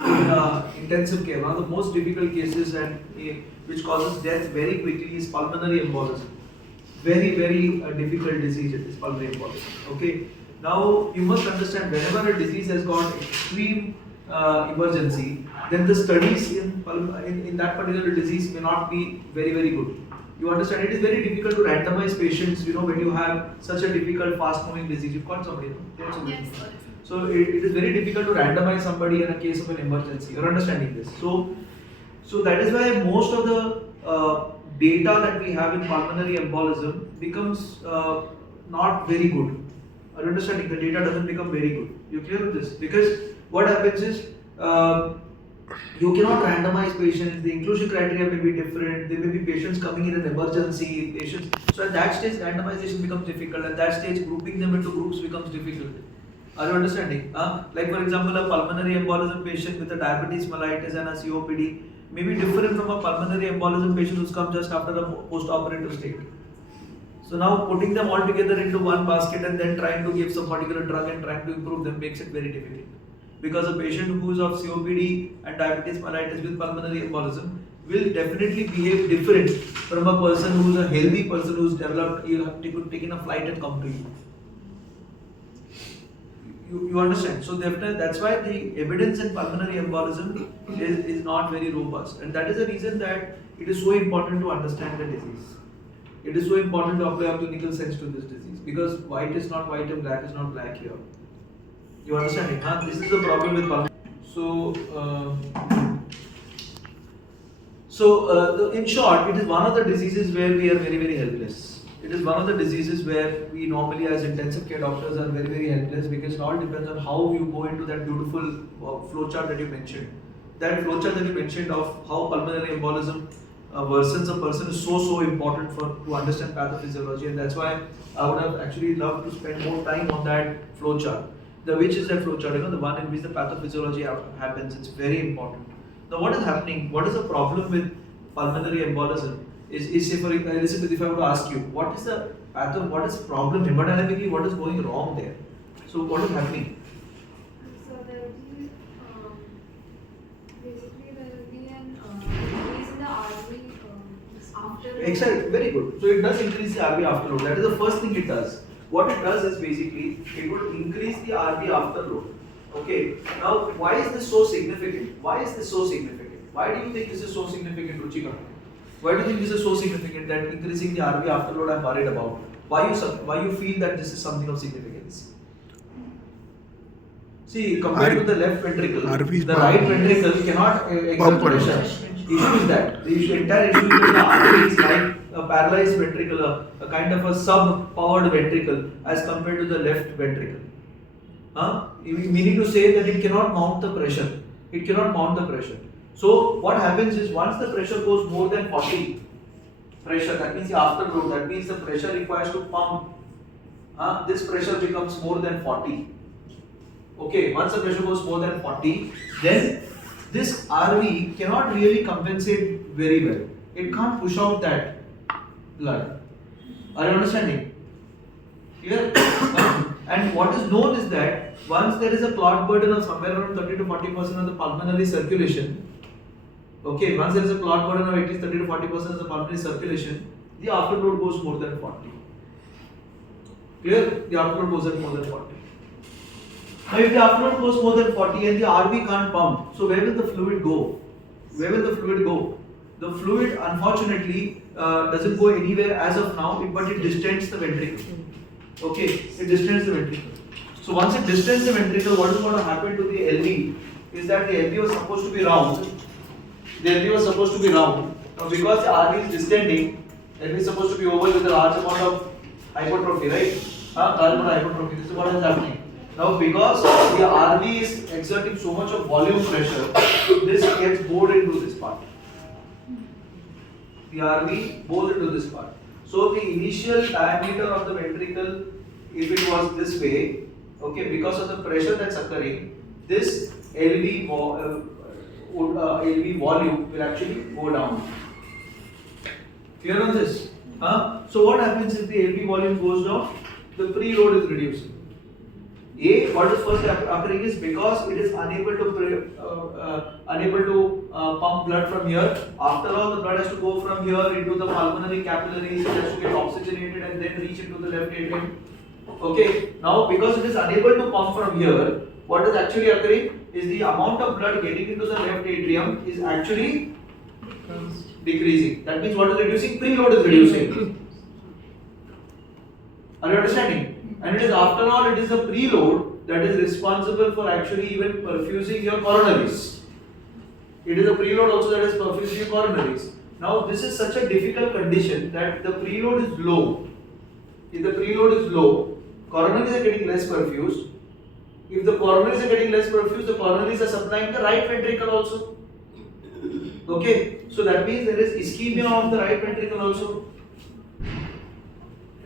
in intensive care, one of the most difficult cases and which causes death very quickly is pulmonary embolism. Very difficult disease it is pulmonary embolism. Okay. Now you must understand, whenever a disease has got extreme emergency, then the studies in that particular disease may not be very good. You understand? It is very difficult to randomize patients. You know, when you have such a difficult, fast-moving disease, you've got somebody. No? Yes, sir. So it is very difficult to randomize somebody in a case of an emergency. You're understanding this. So that is why most of the data that we have in pulmonary embolism becomes not very good. Are you understanding? The data doesn't become very good. You clear with this? Because what happens is you cannot randomize patients. The inclusion criteria may be different. There may be patients coming in an emergency. So at that stage, randomization becomes difficult. At that stage, grouping them into groups becomes difficult. Are you understanding? Like for example, a pulmonary embolism patient with a diabetes mellitus and a COPD may be different from a pulmonary embolism patient who's come just after a post-operative state. So now putting them all together into one basket and then trying to give some particular drug and trying to improve them makes it very difficult. Because a patient who is of COPD and diabetes mellitus with pulmonary embolism will definitely behave different from a person who is a healthy person who's developed, you have taken a flight and come to you. You understand? So definitely that's why the evidence in pulmonary embolism is not very robust, and that is the reason that it is so important to understand the disease. It is so important to apply a clinical sense to this disease, because white is not white and black is not black here. You understand it? Huh? This is the problem with pulmonary. In short, it is one of the diseases where we are very helpless. It is one of the diseases where we normally as intensive care doctors are very helpless, because it all depends on how you go into that beautiful flowchart that you mentioned. That flowchart that you mentioned of how pulmonary embolism worsens a person is so important to understand pathophysiology, and that's why I would have actually loved to spend more time on that flowchart. Which is that flowchart? You know, the one in which the pathophysiology happens. It's very important. Now, what is happening? What is the problem with pulmonary embolism? Is say for Elizabeth, if I were to ask you, what is the problem hemodynamically? What is going wrong there? So, what is happening? So there will be basically there will be an increase in the RV after. Exactly, very good. So it does increase the RV afterload. That is the first thing it does. What it does is basically it would increase the RV afterload. Okay. Now, why is this so significant? Why is this so significant? Why do you think this is so significant, Ruchika? Why do you think this is so significant that increasing the RV afterload I'm worried about? Why you feel that this is something of significance? See, compared to the left ventricle, the right ventricle cannot exert pressure. Issue is that the entire issue is that the RV is like a paralyzed ventricle, a kind of a sub-powered ventricle as compared to the left ventricle. Meaning to say that it cannot mount the pressure. It cannot mount the pressure. So what happens is, once the pressure goes more than 40 pressure, that means the afterload, that means the pressure requires to pump. This pressure becomes more than 40. Okay, once the pressure goes more than 40, then this RV cannot really compensate very well. It can't push out that blood. Are you understanding? Here, and what is known is that once there is a clot burden of somewhere around 30 to 40% of the pulmonary circulation, okay, once there is a clot burden of at least 30 to 40% of the pulmonary circulation, the afterload goes more than 40. Clear? The afterload goes at more than 40. Now, if the afterload goes more than 40 and the RV can't pump, so where will the fluid go? Where will the fluid go? The fluid, unfortunately, doesn't go anywhere as of now, but it distends the ventricle. Okay, it distends the ventricle. So once it distends the ventricle, what is going to happen to the LV is that the LV was supposed to be round. The LV was supposed to be round. Now, because the RV is distending, LV is supposed to be oval with a large amount of hypertrophy, right? Large amount of hypertrophy. This is what is happening. Now, because the RV is exerting so much of volume pressure, this gets bowed into this part. The RV bows into this part. So the initial diameter of the ventricle, if it was this way, okay, because of the pressure that's occurring, this LV volume will actually go down. Clear on this? So what happens if the LV volume goes down? The preload is reducing. What is first occurring is because it is unable to pump blood from here. After all, the blood has to go from here into the pulmonary capillaries. It has to get oxygenated and then reach into the left atrium. Okay. Now, because it is unable to pump from here, what is actually occurring is the amount of blood getting into the left atrium is actually decreasing. That means what is reducing? Preload is reducing. Are you understanding? And it is after all, it is the preload that is responsible for actually even perfusing your coronaries. It is the preload also that is perfusing your coronaries. Now, this is such a difficult condition that the preload is low. If the preload is low, coronaries are getting less perfused. If the coronaries are getting less perfused, the coronaries are supplying the right ventricle also. Okay, so that means there is ischemia of the right ventricle also.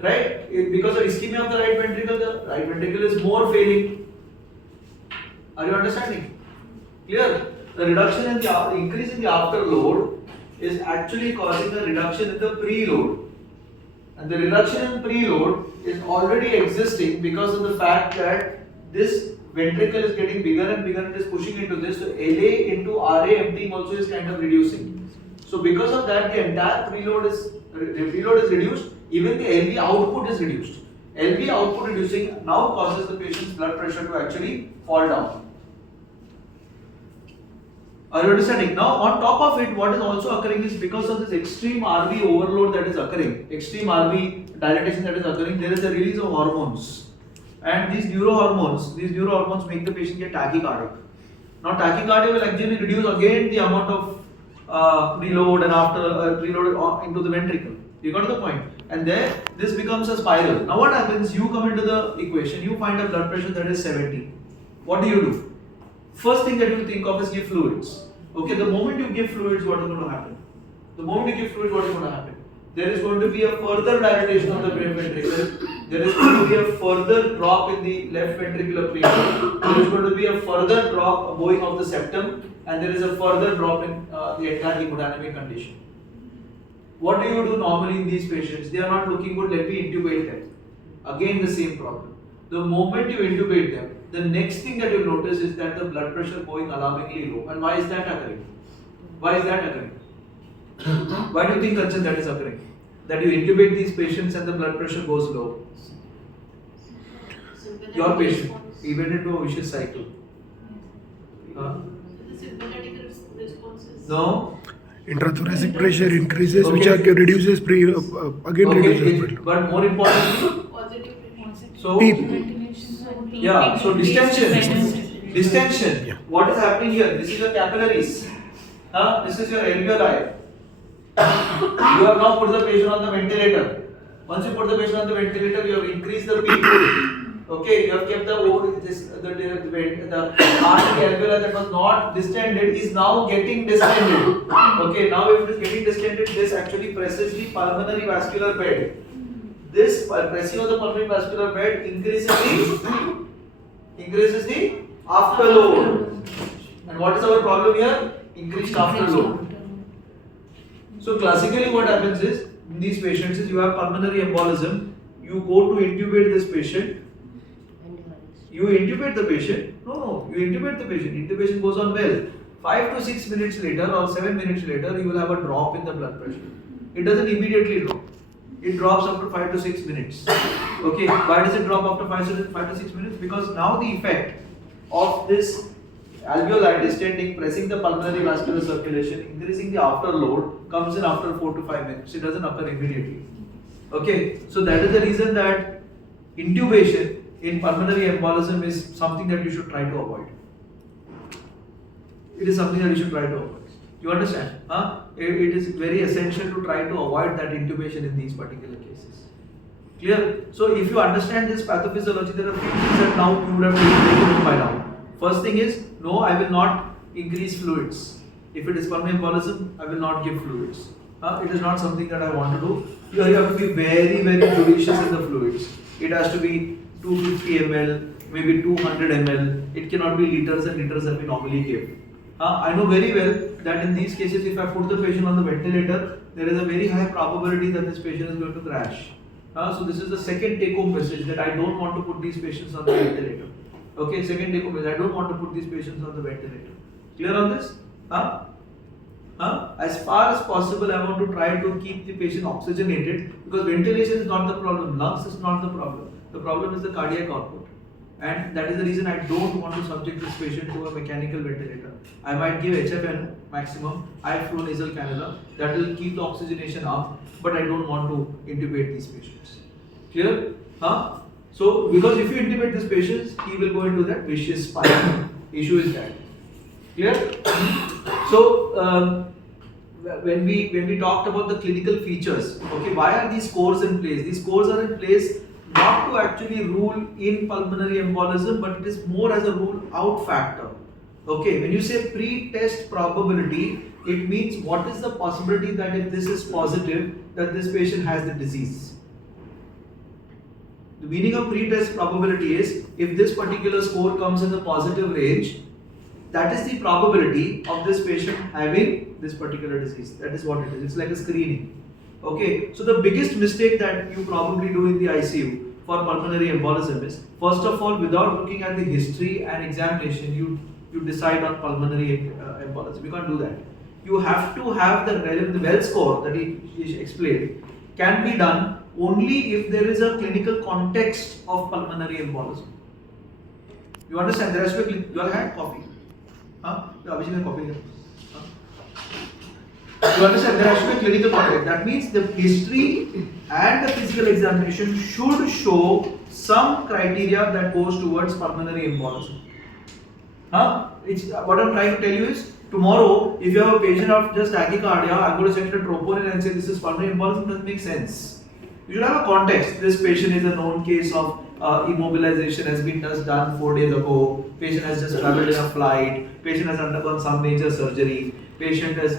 Right? Because of ischemia of the right ventricle is more failing. Are you understanding? Clear? The reduction in the increase in the afterload is actually causing a reduction in the preload. And the reduction in preload is already existing because of the fact that this ventricle is getting bigger and bigger and it is pushing into this. So LA into RA emptying also is kind of reducing. So because of that, the entire preload is reduced. Even the LV output is reduced. LV output reducing now causes the patient's blood pressure to actually fall down. Are you understanding? Now, on top of it, what is also occurring is because of this extreme RV overload that is occurring, extreme RV dilatation that is occurring, there is a release of hormones. And these neurohormones make the patient get tachycardic. Now, tachycardia will actually reduce again the amount of preload and after preload into the ventricle. You got the point? And there, this becomes a spiral. Now, what happens? You come into the equation, you find a blood pressure that is 70. What do? First thing that you think of is give fluids. Okay, the moment you give fluids, what is going to happen? There is going to be a further dilatation of the ventricle. There is going to be a further drop in the left ventricular preload. There is going to be a further drop going of the septum, and there is a further drop in the entire hemodynamic condition. What do you do normally in these patients? They are not looking good, let me intubate them. Again, the same problem. The moment you intubate them, the next thing that you notice is that the blood pressure going alarmingly low. And why is that occurring? Why do you think, Kanchan, that is occurring? That you intubate these patients and the blood pressure goes low? Your patient, even into a vicious cycle. The sympathetic responses. No? Intrathoracic pressure increases, which reduces reduces preload. But more importantly, Positive. so distension. Yeah. What is happening here? This is your capillaries. This is your alveoli. You have now put the patient on the ventilator. Once you put the patient on the ventilator, you have increased the peak. Okay, you have kept the artery alveoli that was not distended is now getting distended. Okay, now if it is getting distended, this actually presses the pulmonary vascular bed. This pressing of the pulmonary vascular bed increases the afterload. And what is our problem here? Increased afterload. So classically what happens is, in these patients is you have pulmonary embolism, you go to intubate this patient, you intubate the patient, intubation goes on well. 5 to 6 minutes later or 7 minutes later, you will have a drop in the blood pressure. It doesn't immediately drop. It drops after 5 to 6 minutes. Okay, why does it drop after 5 to 6 minutes? Because now the effect of this alveoli distending, pressing the pulmonary vascular circulation, increasing the afterload, comes in after 4 to 5 minutes. It doesn't occur immediately. Okay, so that is the reason that intubation in pulmonary embolism is something that you should try to avoid. It is something that you should try to avoid. You understand? It is very essential to try to avoid that intubation in these particular cases. Clear? So if you understand this pathophysiology, there are a few things that now you would have taken by now. First thing is, no, I will not increase fluids. If it is pulmonary embolism, I will not give fluids. It is not something that I want to do. You have to be very, very judicious in the fluids. It has to be 250 ml, maybe 200 ml. It cannot be liters and liters that we normally give. I know very well that in these cases, if I put the patient on the ventilator, there is a very high probability that this patient is going to crash. So this is the second take-home message, that I don't want to put these patients on the ventilator. Okay, second take home message, I don't want to put these patients on the ventilator. Clear on this? As far as possible, I want to try to keep the patient oxygenated, because ventilation is not the problem, lungs is not the problem. The problem is the cardiac output. And that is the reason I don't want to subject this patient to a mechanical ventilator. I might give HFN maximum, high flow nasal cannula, that will keep the oxygenation up, but I don't want to intubate these patients. Clear? So, because if you intubate these patients, he will go into that vicious spiral. Issue is that. Clear? So, when we talked about the clinical features, okay, why are these scores in place? These scores are in place not to actually rule in pulmonary embolism, but it is more as a rule out factor. Okay, when you say pre-test probability, it means what is the possibility that if this is positive, that this patient has the disease. The meaning of pre-test probability is, if this particular score comes in the positive range, that is the probability of this patient having this particular disease. That is what it is. It's like a screening. Okay, so the biggest mistake that you probably do in the ICU for pulmonary embolism is, first of all, without looking at the history and examination, you decide on pulmonary embolism. You can't do that. You have to have the well score that he explained can be done only if there is a clinical context of pulmonary embolism. You understand? There has to be, you all had coffee. Abhishek, coffee here. You understand? There has to be a clinical context. That means the history and the physical examination should show some criteria that goes towards pulmonary embolism. What I'm trying to tell you is, tomorrow, if you have a patient of just tachycardia, I'm going to set a troponin and say this is pulmonary embolism, doesn't make sense. You should have a context. This patient is a known case of immobilization has been just done 4 days ago. Patient has just traveled in a flight. Patient has undergone some major surgery. Patient has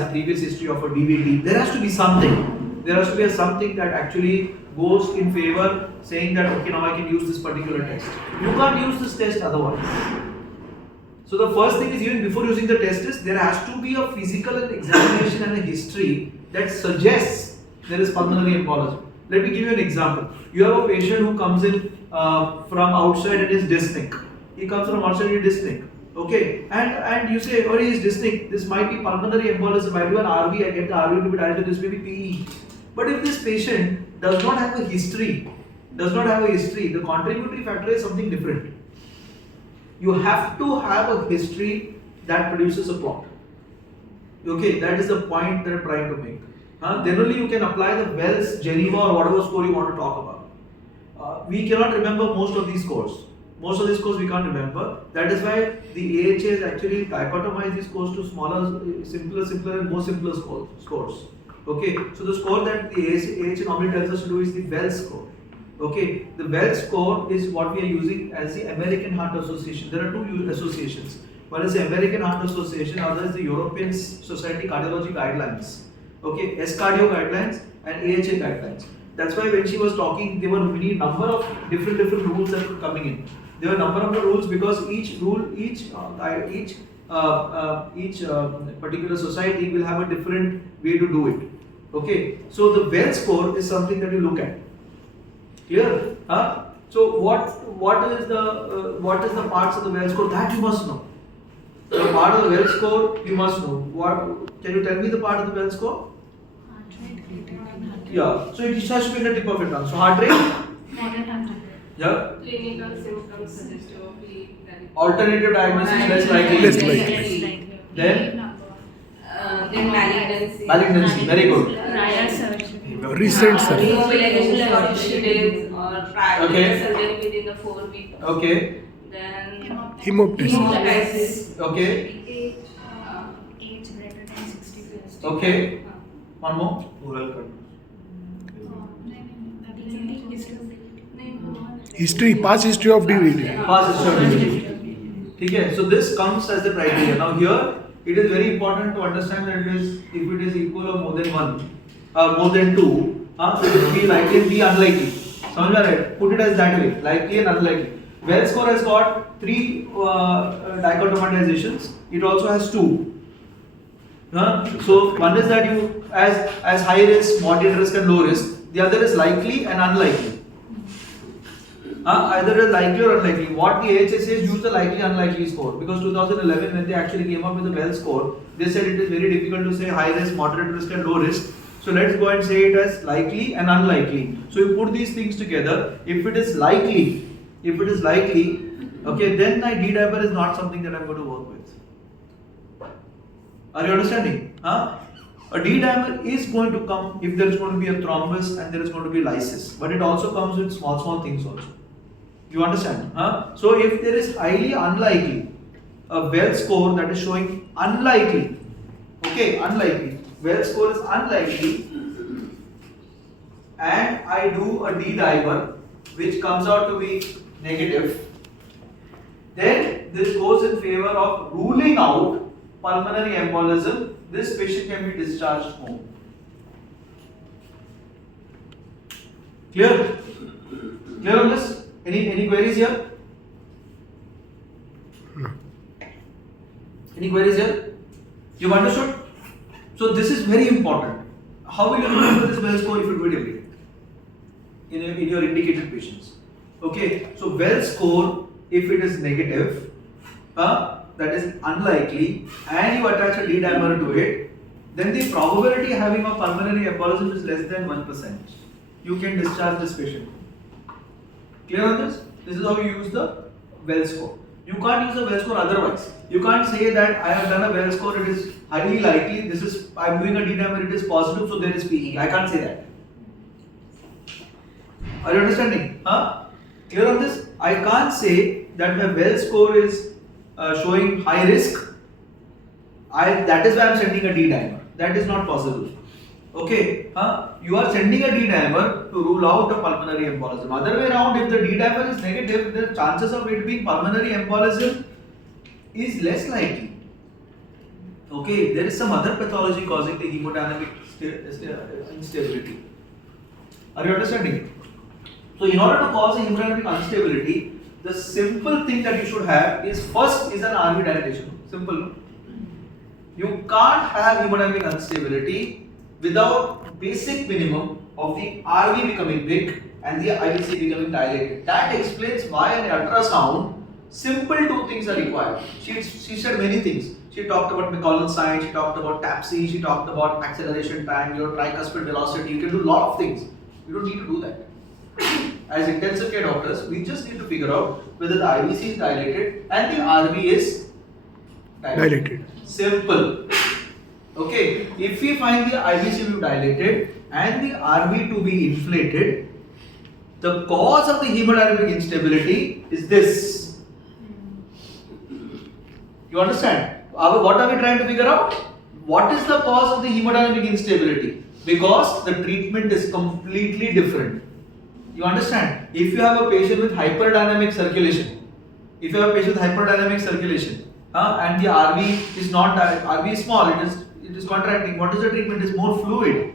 a previous history of a DVT. There has to be something. There has to be something that actually goes in favor, saying that okay, now I can use this particular test. You can't use this test otherwise. So the first thing is, even before using the test is, there has to be a physical examination and a history that suggests there is pulmonary embolism. Let me give you an example. You have a patient who comes in from outside and is dyspneic. He comes from outside and is dyspneic. Okay, and you say, oh, he is dyspneic. This might be pulmonary embolism. I do an RV, I get the RV to be dilated. This may be PE. But if this patient does not have a history, the contributory factor is something different. You have to have a history that produces a clot. Okay, that is the point that I'm trying to make. Then only you can apply the Wells, Geneva, or whatever score you want to talk about. We cannot remember most of these scores. Most of these scores we can't remember. That is why the AHA has actually dichotomized these scores to smaller, simpler, and more simpler scores. Okay, so the score that the AHA normally tells us to do is the Wells score. Okay, the Wells score is what we are using as the American Heart Association. There are two associations. One is the American Heart Association, other is the European Society Cardiology Guidelines. Okay, S-Cardio Guidelines and AHA Guidelines. That's why when she was talking, there were many number of different rules that were coming in. There were a number of the rules because each particular society will have a different way to do it. Okay, so the Wells score is something that you look at. Clear? So what is the parts of the Wells score that you must know? The part of the Wells score you must know. What can you tell me the part of the Wells score? Yeah. So it has to be in the tip of your tongue. So heart rate. Yeah. Clinical symptoms suggestive of alternative diagnosis less likely. Less likely. Then malignancy. Malignancy. Very good. Prior surgery. Recent surgery. Immobilization for 50 days or prior Okay. surgery within the 4 weeks. Okay. Then Hemoptysis. Okay. Age greater than 60 years. Okay. One more. History, past history of DVT. Past history. Okay. So this comes as the criteria. Now here it is very important to understand that if it is equal or more than one, more than two, it will be likely and be unlikely. Sound right? Put it as that way, likely and unlikely. Wells score has got 3 dichotomizations. It also has 2. So one is that you as high risk, moderate risk, and low risk. The other is likely and unlikely. Either it is likely or unlikely. What the AHA says, use the likely unlikely score, because 2011 when they actually came up with the well score, they said it is very difficult to say high risk, moderate risk and low risk. So let's go and say it as likely and unlikely. So you put these things together. If it is likely, okay, then my D-dimer is not something that I'm going to work with. Are you understanding? A D-dimer is going to come if there is going to be a thrombus and there is going to be lysis, but it also comes with small things also. You understand? So if there is highly unlikely, a well score that is showing unlikely, okay, unlikely, well score is unlikely, and I do a D-dimer which comes out to be negative, then this goes in favor of ruling out pulmonary embolism. This patient can be discharged home. Clear? Clear on this? Any queries here? No. Any queries here? You've understood? So this is very important. How will you remember this well score if you do it every day? In your indicated patients. Okay, so well score, if it is negative, that is unlikely, and you attach a D-dimer to it, then the probability having a pulmonary embolism is less than 1%. You can discharge this patient. Clear on this? This is how you use the well score. You can't use a well score otherwise. You can't say that I have done a well score, it is highly likely, I am doing a D-dimer, it is positive, so there is PE. I can't say that. Are you understanding? Clear on this? I can't say that my well score is showing high risk. That is why I am sending a D-dimer. That is not possible. Okay, you are sending a D-dimer to rule out a pulmonary embolism. Other way around, if the D-dimer is negative, the chances of it being pulmonary embolism is less likely. Okay, there is some other pathology causing the hemodynamic instability. Are you understanding? So in order to cause a hemodynamic instability, the simple thing that you should have is first is an RV dilatation. Simple. You can't have hemodynamic instability without basic minimum of the RV becoming big and the IVC becoming dilated. That explains why in ultrasound, simple two things are required. She said many things. She talked about McCollum sign, she talked about TAPSE, she talked about acceleration time, your tricuspid velocity. You can do a lot of things. You don't need to do that. As intensive care doctors, we just need to figure out whether the IVC is dilated and the RV is dilated. Simple. Okay, if we find the IVC to be dilated and the RV to be inflated, the cause of the hemodynamic instability is this. You understand? What are we trying to figure out? What is the cause of the hemodynamic instability? Because the treatment is completely different. You understand? If you have a patient with hyperdynamic circulation, and the RV is not RV is small, it is contracting. What is the treatment? It is more fluid.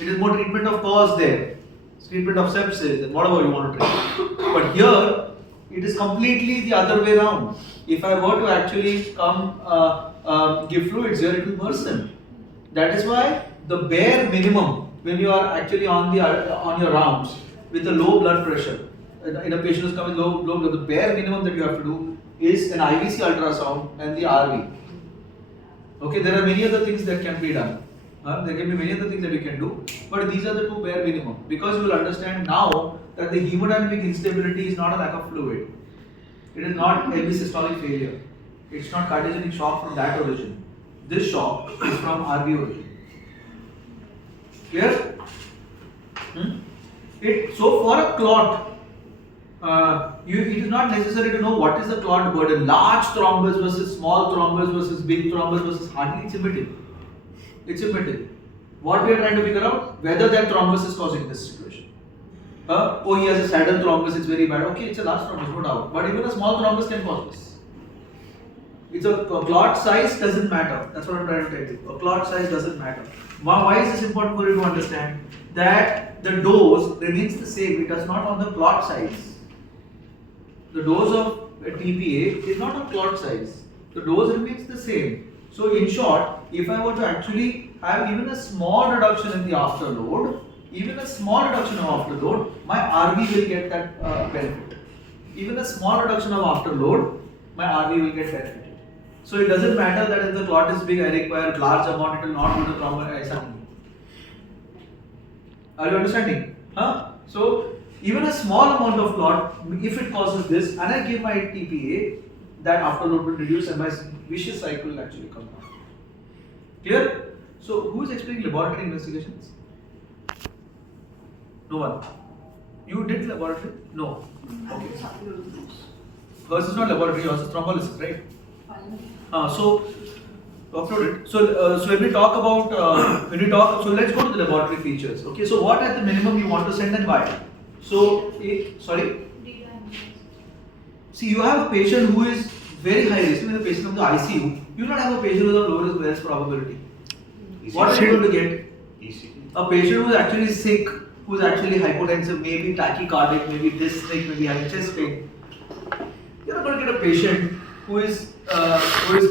It is more treatment of cause there. It's treatment of sepsis and whatever you want to treat. But here it is completely the other way around. If I were to actually come give fluids here, it will worsen. That is why the bare minimum when you are actually on your rounds with a low blood pressure, in a patient who is coming low blood, the bare minimum that you have to do is an IVC ultrasound and the RV. Okay, there are many other things that can be done. There can be many other things that you can do, but these are the two bare minimum, because you will understand now that the hemodynamic instability is not a lack of fluid. It is not LV systolic failure. It's not cardiogenic shock from that origin. This shock is from RV origin. Clear? So for a clot, it is not necessary to know what is the clot burden. Large thrombus versus small thrombus versus big thrombus versus hardly it's immaterial. What we are trying to figure out, whether that thrombus is causing this situation. Oh, he has a saddle thrombus, it's very bad. Okay, it's a large thrombus, no doubt. But even a small thrombus can cause this. It's a clot size doesn't matter. That's what I'm trying to tell you. A clot size doesn't matter. Why is this important for you to understand? That the dose remains the same. It does not on the clot size. The dose of a TPA is not on clot size. The dose remains the same. So in short, if I were to actually have even a small reduction in the afterload, my RV will get that benefit. even a small reduction of afterload, my RV will get penetrated. So it doesn't matter that if the clot is big, I require large amount, it will not go to trauma. Are you understanding? Huh? So even a small amount of clot, if it causes this, and I give my TPA, that afterload will reduce and my vicious cycle will actually come down. Clear? So who is explaining laboratory investigations? No one. You did laboratory? No. Okay. Hers is not laboratory, yours is thrombolysis, right? So upload it. So when we talk about so let's go to the laboratory features. Okay. So what at the minimum you want to send and why? So sorry. See, you have a patient who is very high risk. When the patient comes to ICU, you will not have a patient with a low risk probability. What are you going to get? A patient who is actually sick, who is actually hypotensive, maybe tachycardic, maybe dyspneic, maybe having chest pain. You are not going to get a patient who is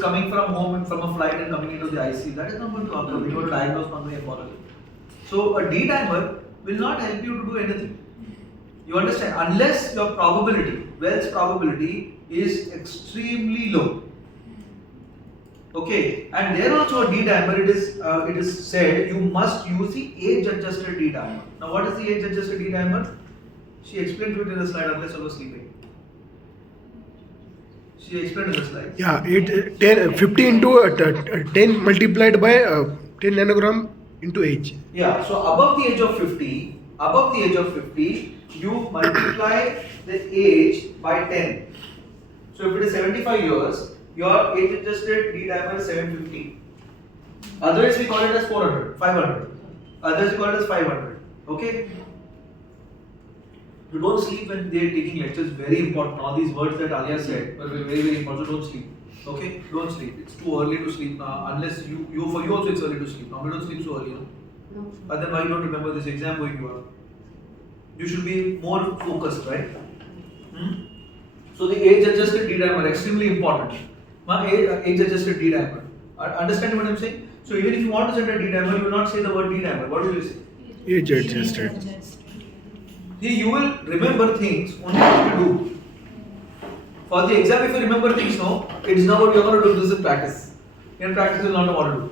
coming from home and from a flight and coming into the ICU. That is not going to occur. We are going to diagnose pulmonary embolism. So a D-dimer will not help you to do anything. You understand? Unless your probability, Wells probability, is extremely low. Okay, and there also a D-dimer, it is said you must use the age-adjusted D-dimer. Now what is the age-adjusted D-dimer? She explained to it in the slide unless I was sleeping. She explained in the slide. Yeah, 50 into 10 multiplied by 10 nanogram into age. Yeah, so above the age of 50, you multiply the age by 10. So if it is 75 years, your age-adjusted D-dimer is 750. Otherwise, we call it as 400, 500. Others we call it as 500. Okay? You don't sleep when they are taking lectures. Very important. All these words that Alia said were very, very important. So don't sleep. Okay? Don't sleep. It's too early to sleep now. Unless for you also it's early to sleep. Now we don't sleep so early. No? But then why you don't remember this exam going you are? You should be more focused, right? So the age-adjusted D-dimer extremely important. Age-adjusted D-dimer. Understand what I'm saying? So even if you want to send a D-dimer, you will not say the word D-dimer. What will you say? Age-adjusted. See, you will remember things only what you do. For the exam, if you remember things, no, it's not what you are going to do. This is practice. In practice, you will not know what to do.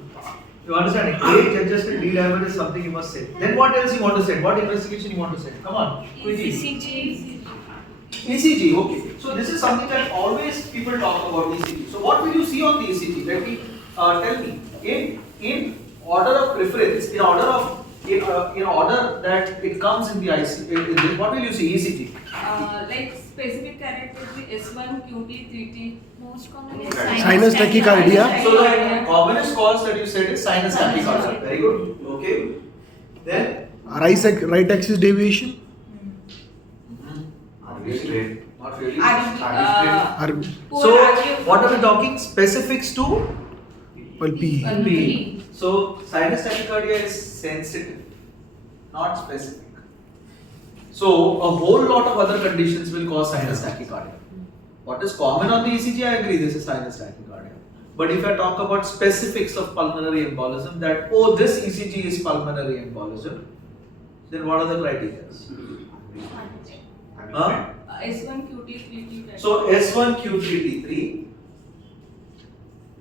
You understand? Age-adjusted D-dimer is something you must say. Then what else you want to say? What investigation you want to say? Come on, quickly. ECG, okay. So this is something that always people talk about ECG. So what will you see on the ECG? Let me tell me. In order of preference, in order that it comes in the IC, what will you see? ECG. Like specific characteristics S1, QT, 3T. Most commonly Sinus tachycardia. So the commonest cause that you said is sinus tachycardia. Very good. Okay. Then Right axis deviation. not really. Poor So RV. what are we talking? Specifics to P. P. So sinus tachycardia is sensitive, not specific. So a whole lot of other conditions will cause sinus tachycardia. What is common on the ECG? I agree, this is sinus tachycardia. But if I talk about specifics of pulmonary embolism, that this ECG is pulmonary embolism, then what are the criteria? Huh? S1, QT, 3T. So S1, Q3, T3.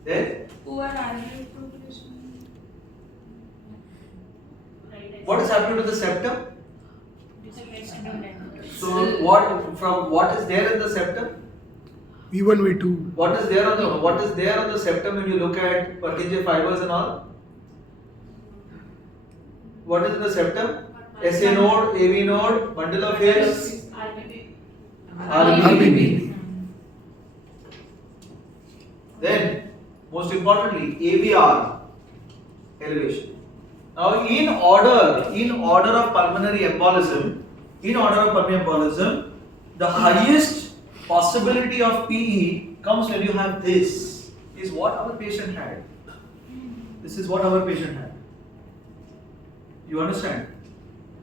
Then Poor RV progression. what is happening to the septum? So what is there in the septum? V1, V2. What is there on the septum when you look at Purkinje fibers and all? What is in the septum? SA node, AV node, bundle of hairs, RBB. Then, most importantly, AVR elevation. Now, in order of pulmonary embolism, the highest possibility of PE comes when you have this. Is what our patient had. This is what our patient had. You understand?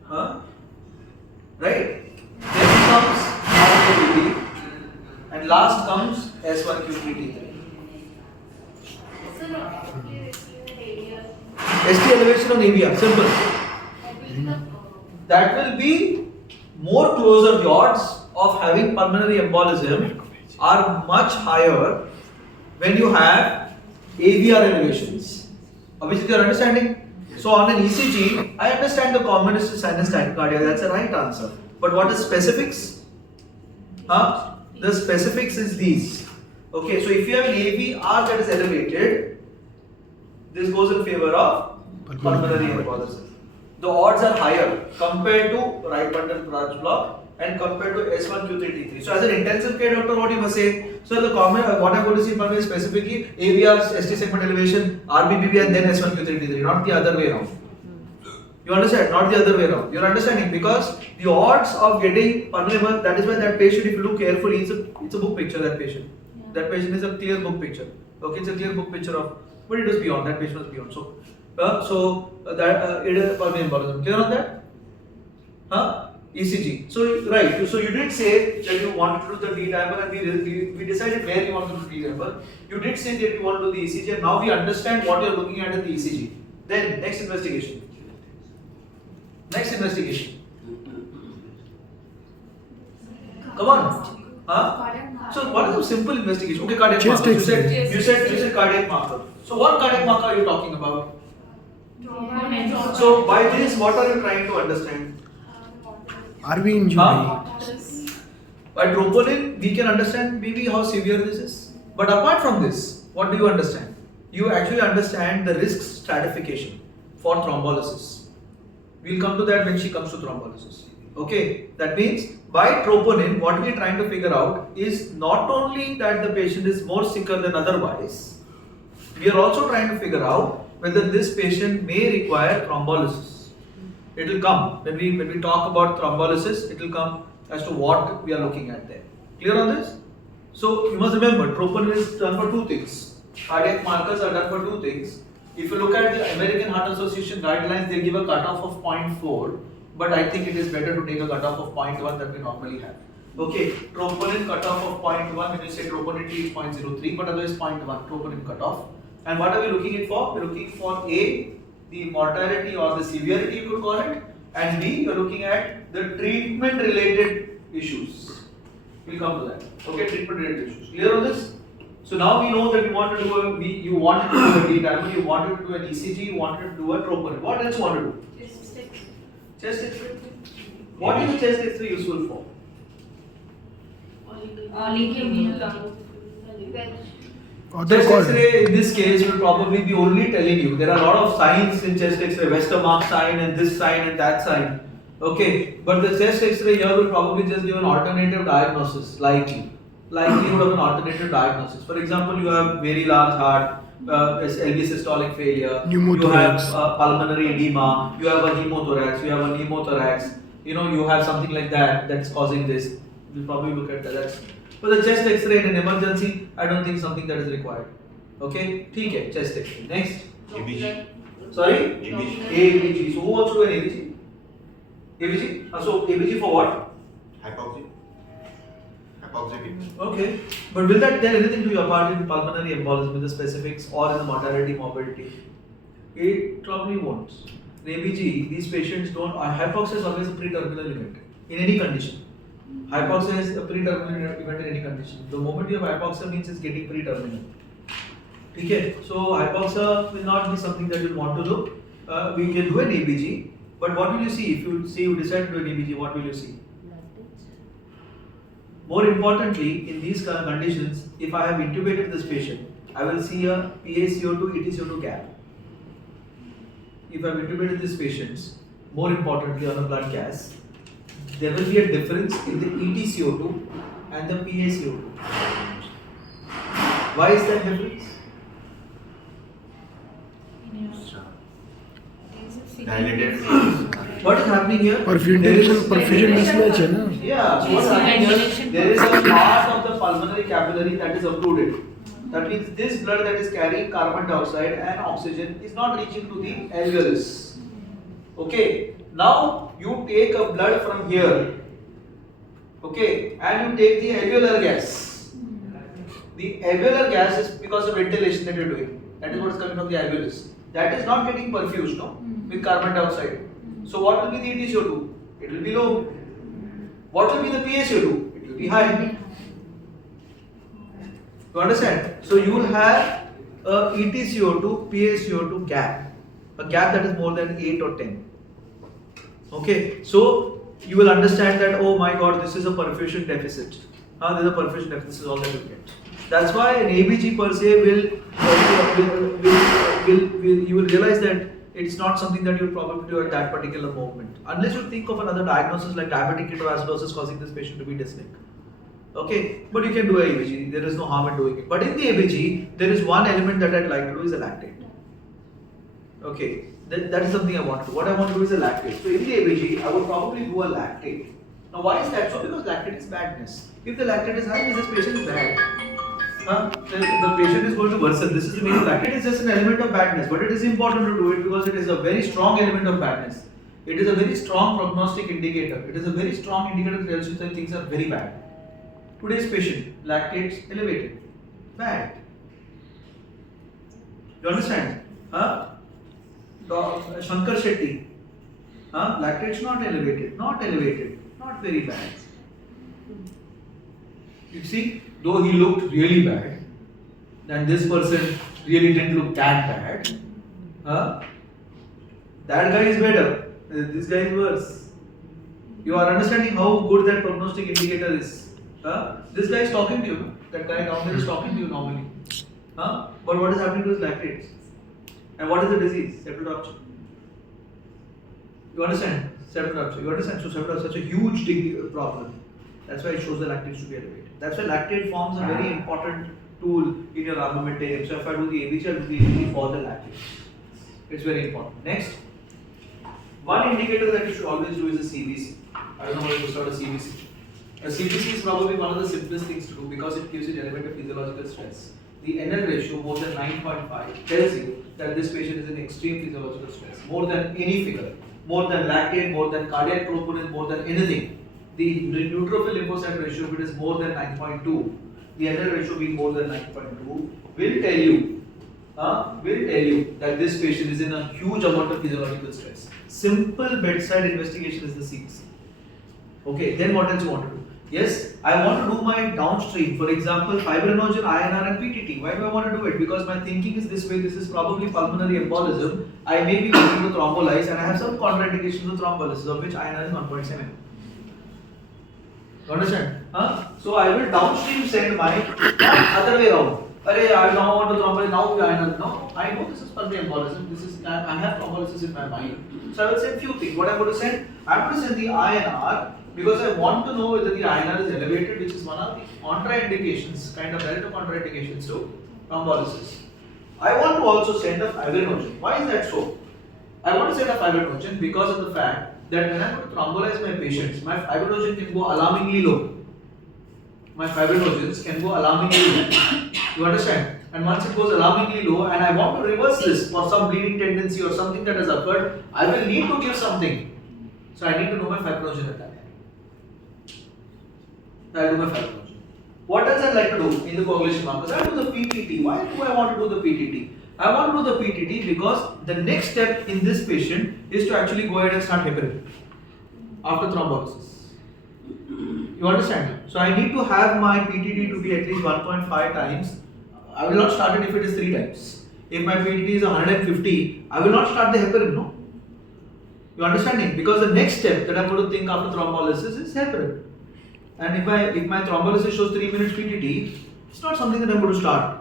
Huh? Right? Then comes RBB, and last comes S1Q3T3. ST elevation on AVR, simple. That will be more closer, the odds of having pulmonary embolism are much higher when you have AVR elevations. Obviously, you are understanding. So on an ECG, I understand the commonest is sinus tachycardia. That's the right answer. But what is specifics? The specifics is these. Okay, so if you have an AVR that is elevated, this goes in favor of pulmonary embolism. The odds are higher compared to right bundle branch block and compared to S1Q3T3. So as an intensive care doctor, what you must say? So the common, what I'm going to see pulmonary specifically, AVR, ST segment elevation, RBPB and then S1Q3T3, not the other way around. You understand? Not the other way around. You're understanding because the odds of getting pulmonary, that is why that patient, if you look carefully, it's a book picture, that patient. Yeah. That patient is a clear book picture. Okay, it's a clear book picture of, but it was beyond, that patient was beyond. So, it is pulmonary embolism. Clear on that? ECG. So, right. So, you did say that you wanted to do the D-dimer and we decided where you want to do D-dimer. You did say that you want to do the ECG and now we understand what you are looking at in the ECG. Then, next investigation. Next investigation. Come on. So, what is the simple investigation? Okay, cardiac marker. You said cardiac marker. So, what cardiac marker are you talking about? So, by this, what are you trying to understand? RV injury. By troponin, we can understand maybe how severe this is. But apart from this, what do you understand? You actually understand the risk stratification for thrombolysis. We'll come to that when she comes to thrombolysis. Okay, that means by troponin, what we are trying to figure out is not only that the patient is more sicker than otherwise, we are also trying to figure out whether this patient may require thrombolysis. It will come when we talk about thrombolysis. It will come as to what we are looking at there. Clear on this? So you must remember, troponin is done for two things. Cardiac markers are done for two things. If you look at the American Heart Association guidelines, they give a cutoff of 0.4, but I think it is better to take a cutoff of 0.1 that we normally have. Okay, troponin cutoff of 0.1. When you say troponin T is 0.03, but otherwise 0.1 troponin cutoff. And what are we looking at for? We're looking for A, the mortality or the severity you could call it, and B, you're looking at the treatment related issues. We'll come to that. Okay, treatment related issues. Clear on this? So now we know that you wanted to do you wanted to do a D-dimer, you wanted to do an ECG, you wanted to do a troponin. What else you want to do? Chest X-ray. What is chest X-ray useful for? Leaking lung. Chest X-ray in this case will probably be only telling you. There are a lot of signs in chest X-ray, Westermark sign and this sign and that sign. Okay, but the chest X-ray here will probably just give an alternative diagnosis, likelihood of an alternative diagnosis. For example, you have very large heart, LV systolic failure, you have pulmonary edema, you have a hemothorax, you have a pneumothorax, you have something like that that's causing this. We'll probably look at that. But the chest X-ray in an emergency, I don't think something that is required. Okay, okay, chest X-ray. Next. ABG. Sorry? ABG. ABG. So who wants to do an ABG? ABG? So ABG for what? Hypoxia. Okay, but will that tell anything to your part in pulmonary embolism in the specifics or in the mortality, morbidity? It probably won't. In ABG, these patients don't. Hypoxia is always a pre-terminal event in any condition. Hypoxia is a pre-terminal event in any condition. The moment you have hypoxia means it's getting pre-terminal. Okay, so hypoxia will not be something that you want to do. We can do an ABG, but what will you see? If you decide to do an ABG, what will you see? More importantly, in these conditions, if I have intubated this patient, I will see a PaCO2, EtCO2 gap. If I have intubated these patients, more importantly on a blood gas, there will be a difference in the EtCO2 and the PaCO2. Why is that difference? Dilated. What is happening here? Perfusion mismatch है ना? Yeah, so what's happening here? There is a part of the pulmonary capillary that is occluded. That means this blood that is carrying carbon dioxide and oxygen is not reaching to the alveolus. Okay, now you take a blood from here, okay, and you take the alveolar gas. The alveolar gas is because of ventilation that you are doing. That is what is coming from the alveolus. That is not getting perfused, no, with carbon dioxide. So what will be the EtCO2? It will be low. What will be the PaCO2? be high. You understand? So you will have a EtCO2, PaCO2 gap, a gap that is more than 8 or 10. Okay, so you will understand that, oh my god, this is a perfusion deficit. There's a perfusion deficit, this is all that you get. That's why an ABG per se you will realize that it's not something that you'll probably do at that particular moment. Unless you think of another diagnosis like diabetic ketoacidosis causing this patient to be dyspneic. Okay, but you can do a ABG, there is no harm in doing it. But in the ABG, there is one element that I'd like to do is a lactate. Okay, that is something I want to do. What I want to do is a lactate. So in the ABG, I would probably do a lactate. Now why is that so? Because lactate is badness. If the lactate is high, means this patient is bad. The patient is going to worsen. This is the meaning. Lactate is just an element of badness, but it is important to do it because it is a very strong element of badness. It is a very strong prognostic indicator. It is a very strong indicator that tells you that things are very bad. Today's patient, lactates elevated. Bad. You understand? Shankar Shetty. Lactates not elevated. Not elevated. Not very bad. You see, though he looked really bad, and this person really didn't look that bad, that guy is better. This guy is worse. You are understanding how good that prognostic indicator is. This guy is talking to you. No? That guy down there is talking to you normally. But what is happening to his lactates? And what is the disease? Septal rupture. You understand? Septal rupture. You understand? So septal rupture is such a huge problem. That's why it shows the lactates to be elevated. That's why lactate forms a very important tool in your armamentarium. So if I do the ABG, I will do the ABG for the lactate. It's very important. Next, one indicator that you should always do is a CBC. I don't know how to start a CBC. A CBC is probably one of the simplest things to do because it gives you an element of physiological stress. The NL ratio more than 9.5 tells you that this patient is in extreme physiological stress. More than any figure, more than lactate, more than cardiac troponin, more than anything. The neutrophil lymphocyte ratio, if it is more than 9.2, the NL ratio being more than 9.2, will tell you that this patient is in a huge amount of physiological stress. Simple bedside investigation is the CBC. Okay, then what else you want to do? Yes, I want to do my downstream, for example, fibrinogen, INR and PTT. Why do I want to do it? Because my thinking is this way, this is probably pulmonary embolism. I may be looking to thrombolyze and I have some contraindications of thrombolysis of which INR is 1.7. You understand? So I will downstream send my other way around. I now want to thrombolyze, now INR. No, I know this is pulmonary embolism. This is I have thrombolysis in my mind. So I will send few things. What I am going to send? I am going to send the INR because I want to know whether the INR is elevated, which is one of the contraindications, kind of relative contraindications to thrombolysis. I want to also send a fibrinogen. Why is that so? I want to send a fibrinogen because of the fact that when I am going to thrombolyze my patients, my fibrinogen can go alarmingly low. My fibrinogens can go alarmingly low. You understand? And once it goes alarmingly low and I want to reverse this for some bleeding tendency or something that has occurred, I will need to give something. So I need to know my fibrinogen at that time. I do my fibrinogen. What else I like to do in the coagulation markers? I do the PTT. Why do I want to do the PTT? I want to do the PTT because the next step in this patient is to actually go ahead and start heparin after thrombolysis. You understand? So I need to have my PTT to be at least 1.5 times. I will not start it if it is 3 times. If my PTT is 150, I will not start the heparin, no? You understanding? Because the next step that I am going to think after thrombolysis is heparin. And if my thrombolysis shows 3 minutes PTT, it's not something that I am going to start.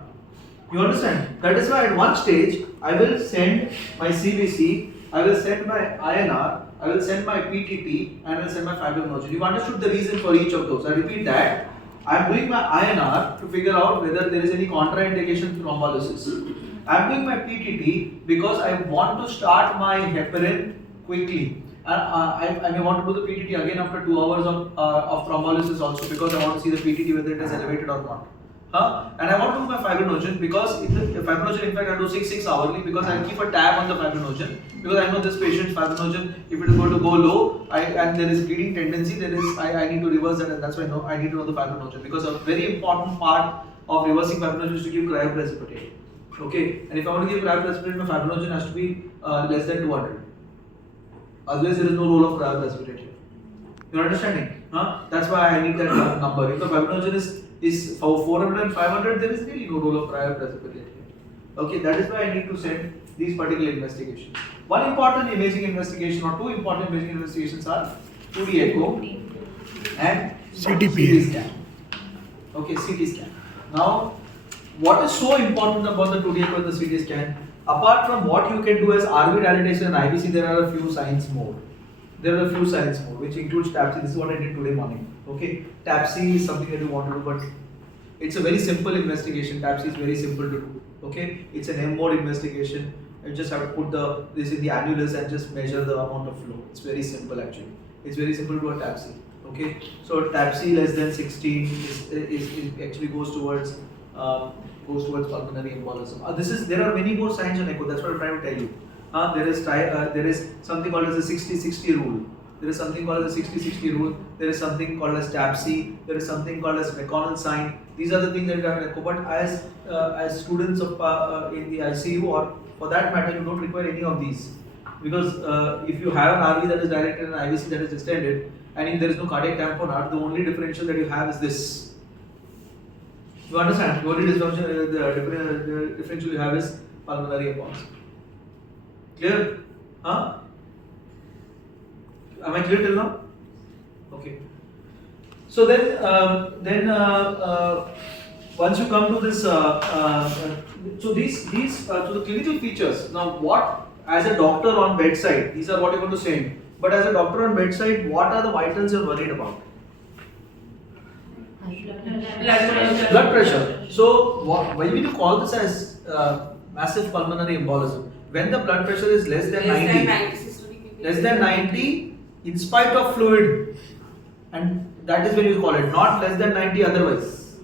You understand? That is why at one stage, I will send my CBC, I will send my INR, I will send my PTT, and I will send my fibrinogen. You understood the reason for each of those. I repeat that. I am doing my INR to figure out whether there is any contraindication to thrombolysis. I am doing my PTT because I want to start my heparin quickly. And I may want to do the PTT again after 2 hours of thrombolysis also because I want to see the PTT whether it is elevated or not. And I want to do my fibrinogen because the fibrinogen, in fact, I do 6 hourly because I keep a tab on the fibrinogen because I know this patient's fibrinogen, if it is going to go low and there is bleeding tendency, I need to reverse that, and that's why I need to know the fibrinogen because a very important part of reversing fibrinogen is to give cryoprecipitate. Okay, and if I want to give cryoprecipitate, my fibrinogen has to be less than 200. Otherwise, there is no role of cryoprecipitate here. You are understanding? That's why I need that number. If the fibrinogen is for 400 and 500, there is really no role of prior precipitate here. Okay, that is why I need to send these particular investigations. One important imaging investigation or two important imaging investigations are 2D echo and CTPA. CT scan. Okay, CT scan. Now, what is so important about the 2D echo and the CT scan? Apart from what you can do as RV validation and IVC, there are a few signs more. Which includes TAPC. This is what I did today morning. Okay, TAPC is something that you want to do, but it's a very simple investigation. TAPC is very simple to do. Okay, it's an M mode investigation. You just have to put this in the annulus and just measure the amount of flow. It's very simple actually. It's very simple to do a TAPC. Okay, so TAPC less than 16 is actually goes towards pulmonary embolism. There are many more signs on echo. That's what I'm trying to tell you. There is something called as the 60-60 rule. There is something called as the 60-60 rule. There is something called as TAPC. There is something called as McConnell sign. These are the things that you have in echo. But as students of in the ICU, or for that matter, you don't require any of these, because if you have an RV that is directed and an IVC that is extended, and if there is no cardiac tamponade, the only differential that you have is this. You understand? The only differential you have is pulmonary embolism. Clear? Huh? Am I clear till now? Okay. So then once you come to this, so the clinical features. Now, what as a doctor on bedside, these are what you're going to say. But as a doctor on bedside, what are the vitals you're worried about? Blood pressure. So why will you call this as massive pulmonary embolism? When the blood pressure is less than 90, in spite of fluid, and that is when you call it, not less than 90 otherwise.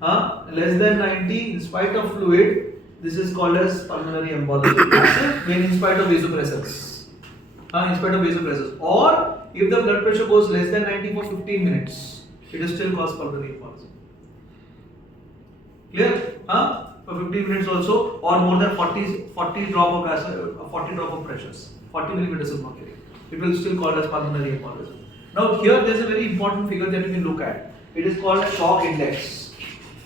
Less than 90 in spite of fluid, this is called as pulmonary embolism. Massive when in spite of vasopressors. In spite of vasopressors. Or if the blood pressure goes less than 90 for 15 minutes, it is still called pulmonary embolism. Clear? For 15 minutes also, or more than 40 drop of acid, 40 drop of pressures, 40 millimeters of mercury. It will still called as pulmonary embolism. Now here there is a very important figure that you can look at. It is called a shock index.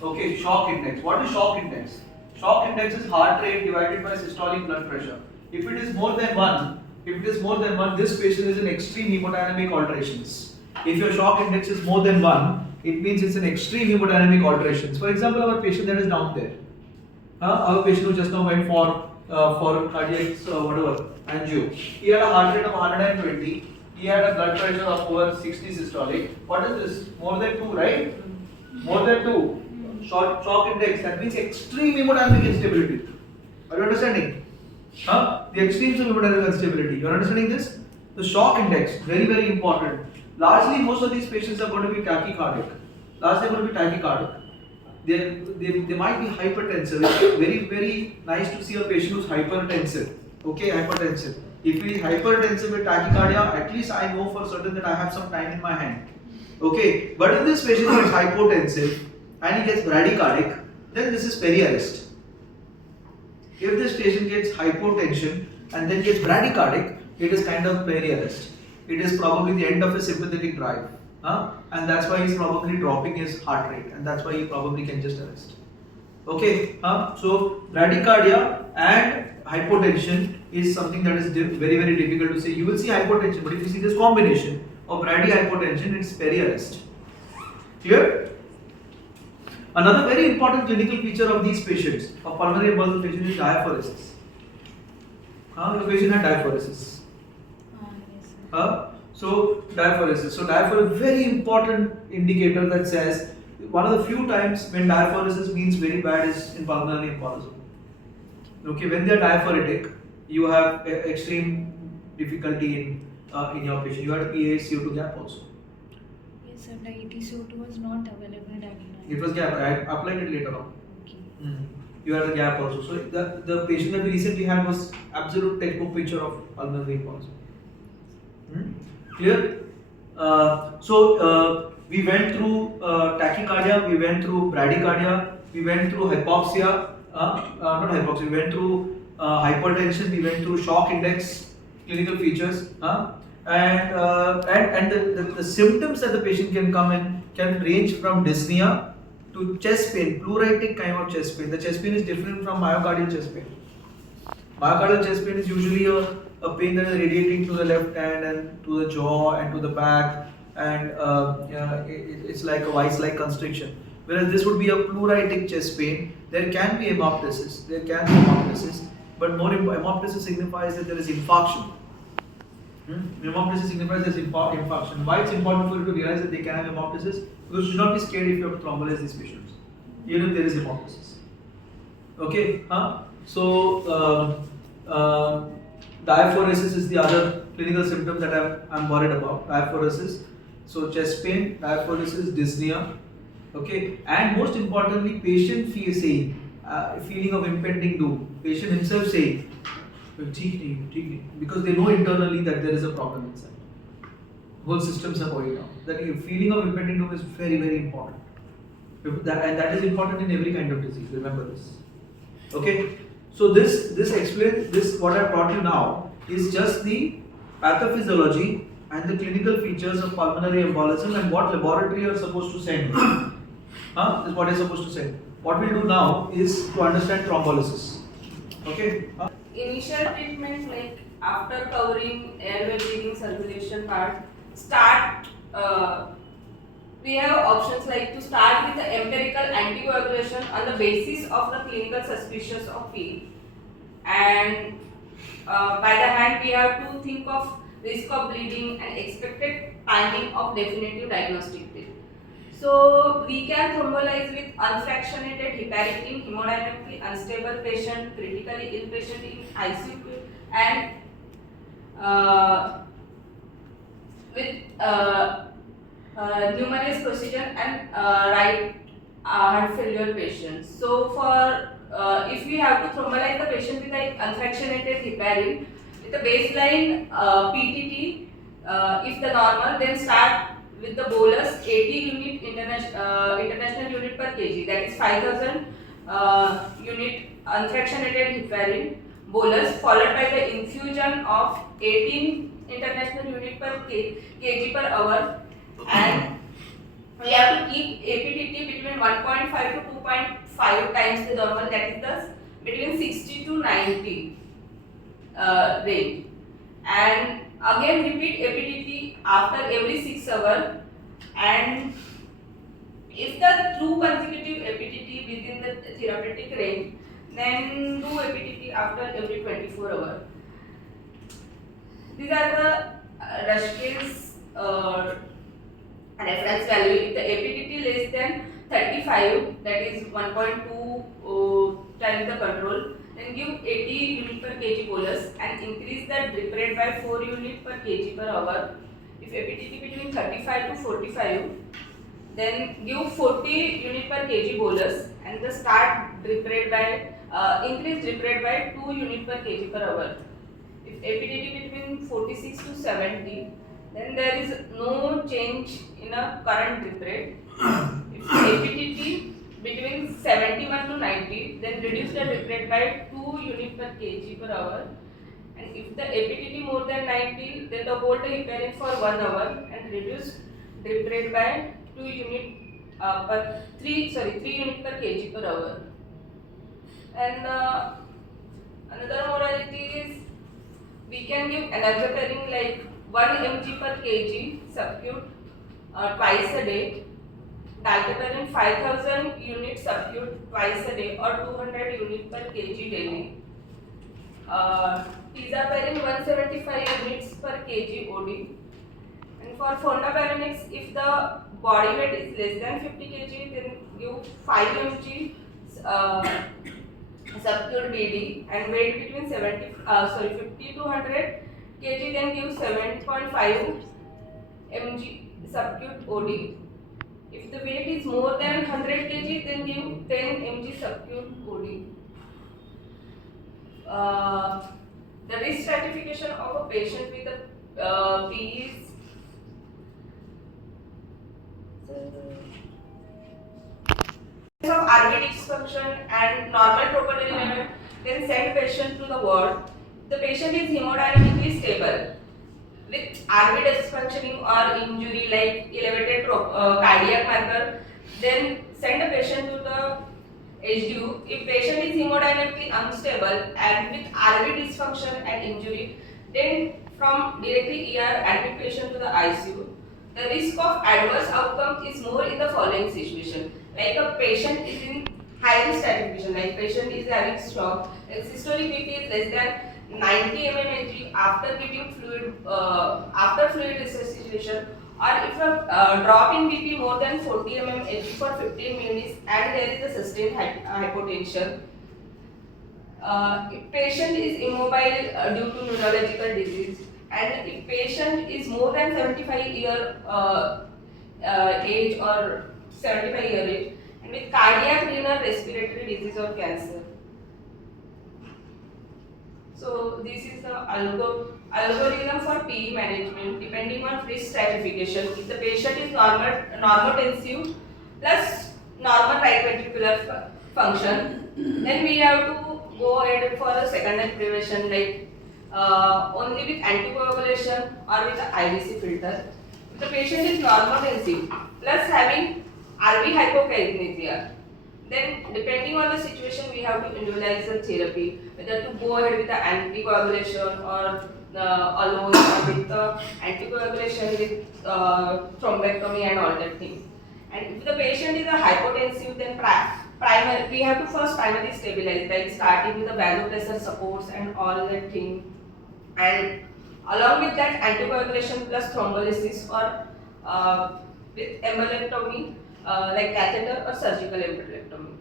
Okay, shock index. What is shock index? Shock index is heart rate divided by systolic blood pressure. If it is more than 1, this patient is in extreme hemodynamic alterations. If your shock index is more than 1, it means it's an extreme hemodynamic alterations. For example, our patient that is down there, our patient who just now went for cardiac angio. He had a heart rate of 120. He had a blood pressure of over 60 systolic. What is this? More than 2, right? More than 2. Shock index. That means extreme hemodynamic instability. Are you understanding? The extremes of hemodynamic instability. You are understanding this? The shock index, very, very important. Largely, most of these patients are going to be tachycardic. They might be hypertensive. It's very, very nice to see a patient who's hypertensive. Okay, hypertensive. If he is hypertensive with tachycardia, at least I know for certain that I have some time in my hand. Okay, but if this patient is hypotensive and he gets bradycardic, then this is peri-arrest. If this patient gets hypotension and then gets bradycardic, it is kind of peri-arrest. It is probably the end of his sympathetic drive. And that's why he's probably dropping his heart rate, and that's why he probably can just arrest. Okay, so bradycardia and hypotension is something that is very, very difficult to say. You will see hypotension, but if you see this combination of bradyhypotension, it's peri-arrest. Clear? Another very important clinical feature of these patients, of pulmonary embolism patients, is diaphoresis. The patient had diaphoresis. So diaphoresis. So diaphoresis is a very important indicator that says one of the few times when diaphoresis means very bad is in pulmonary embolism. Okay, when they are diaphoretic, you have extreme difficulty in your patient. You had a PaH CO2 gap also. Yes, sir. The EtCO2 was not available at that time. It was gap. I applied it later on. Okay. You had a gap also. So the patient that we recently had was absolute textbook picture of pulmonary embolism. Clear? So we went through tachycardia, we went through bradycardia, we went through hypoxia, not hypoxia, we went through hypertension, we went through shock index, clinical features, And the symptoms that the patient can come in can range from dyspnea to chest pain, pleuritic kind of chest pain. The chest pain is different from myocardial chest pain. Myocardial chest pain is usually a pain that is radiating to the left hand and to the jaw and to the back, and it's like a vice-like constriction. Whereas this would be a pleuritic chest pain. There can be hemoptysis. But more hemoptysis signifies that there is infarction. Hemoptysis signifies there is infarction. Why it's important for you to realize that they can have hemoptysis? Because you should not be scared if you have to thrombolize these patients, even if there is hemoptysis. Okay? Diaphoresis is the other clinical symptom that I'm worried about. Diaphoresis. So chest pain, diaphoresis, dyspnea. Okay, and most importantly, patient feeling of impending doom. Patient himself saying, because they know internally that there is a problem inside. Whole systems are going down. That feeling of impending doom is very, very important. And that is important in every kind of disease. Remember this. Okay. So this explains this. What I brought you now is just the pathophysiology and the clinical features of pulmonary embolism and what laboratory you are supposed to send. Is what you're supposed to send. What we'll do now is to understand thrombolysis. Okay. Initial treatment, like after covering airway breathing circulation part, start. We have options like to start with the empirical anticoagulation on the basis of the clinical suspicious of feel, and by the hand we have to think of risk of bleeding and expected timing of definitive diagnostic date. So we can thrombolize with unfractionated heparin in hemodynamically unstable patient, critically ill patient in ICU, and with numerous procedure and right heart failure patients. So for if we have to thrombolize the patient with an unfractionated heparin with a baseline PTT, if the normal, then start with the bolus 80 unit international unit per kg, that is 5000 unit unfractionated heparin bolus, followed by the infusion of 18 international unit per kg per hour, and we have to keep APTT between 1.5 to 2.5 times the normal, that is thus between 60 to 90 range, and again repeat APTT after every 6 hours, and if the true consecutive APTT within the therapeutic range, then do APTT after every 24 hours. These are the Rushkin's reference value. If the APTT less than 35, that is 1.2 times the control, then give 80 unit per kg bolus and increase the drip rate by 4 unit per kg per hour. If APTT between 35 to 45, then give 40 unit per kg bolus and the start drip rate by increase drip rate by 2 unit per kg per hour. If APTT between 46 to 70, then there is no change in a current drip rate. If APTT between 71 to 90, then reduce the drip rate by 2 unit per kg per hour. And if the APTT more than 90, then the hold the heparin for 1 hour and reduce drip rate by 3 unit per kg per hour. And another modality is we can give enoxaparin like 1 mg per kg subcut twice a day, dalteparin 5000 units subcut twice a day or 200 units per kg daily, tizaparin 175 units per kg OD. And for fondaparinux, if the body weight is less than 50 kg, then give 5 mg subcut DD, and weight between 50 to 100 kg, then give 7.5 mg subcut OD. If the weight is more than 100 kg, then give 10 mg subcut OD. The risk stratification of a patient with a PE is of RV dysfunction and normal troponin level, then send patient to the ward. The patient is hemodynamically stable. with RV dysfunctioning or injury like elevated cardiac marker, then send a patient to the HDU. If patient is hemodynamically unstable and with RV dysfunction and injury, then from directly ER admit patient to the ICU. The risk of adverse outcome is more in the following situation. Like a patient is in high risk stratification, like patient is having stroke, and systolic BP is less than 90 mmHg after giving fluid, after fluid resuscitation, or if a drop in BP more than 40 mmHg for 15 minutes and there is a sustained hypotension. If patient is immobile due to neurological disease, and if patient is more than 75-year age or 75-year age, and with cardiac, renal, respiratory disease or cancer. So this is the algorithm for PE management depending on risk stratification. If the patient is normotensive plus normal right ventricular function, then we have to go ahead for a secondary prevention like only with anticoagulation or with the IVC filter. If the patient is normotensive plus having RV hypokinesia, then depending on the situation we have to individualize the therapy, whether to go ahead with the anticoagulation or alone or with the anticoagulation with thrombectomy and all that thing. And if the patient is a hypotensive, then we have to first primarily stabilize, like starting with the vasopressor supports and all that thing. And along with that, anticoagulation plus thrombolysis or with embolectomy, like catheter or surgical embolectomy.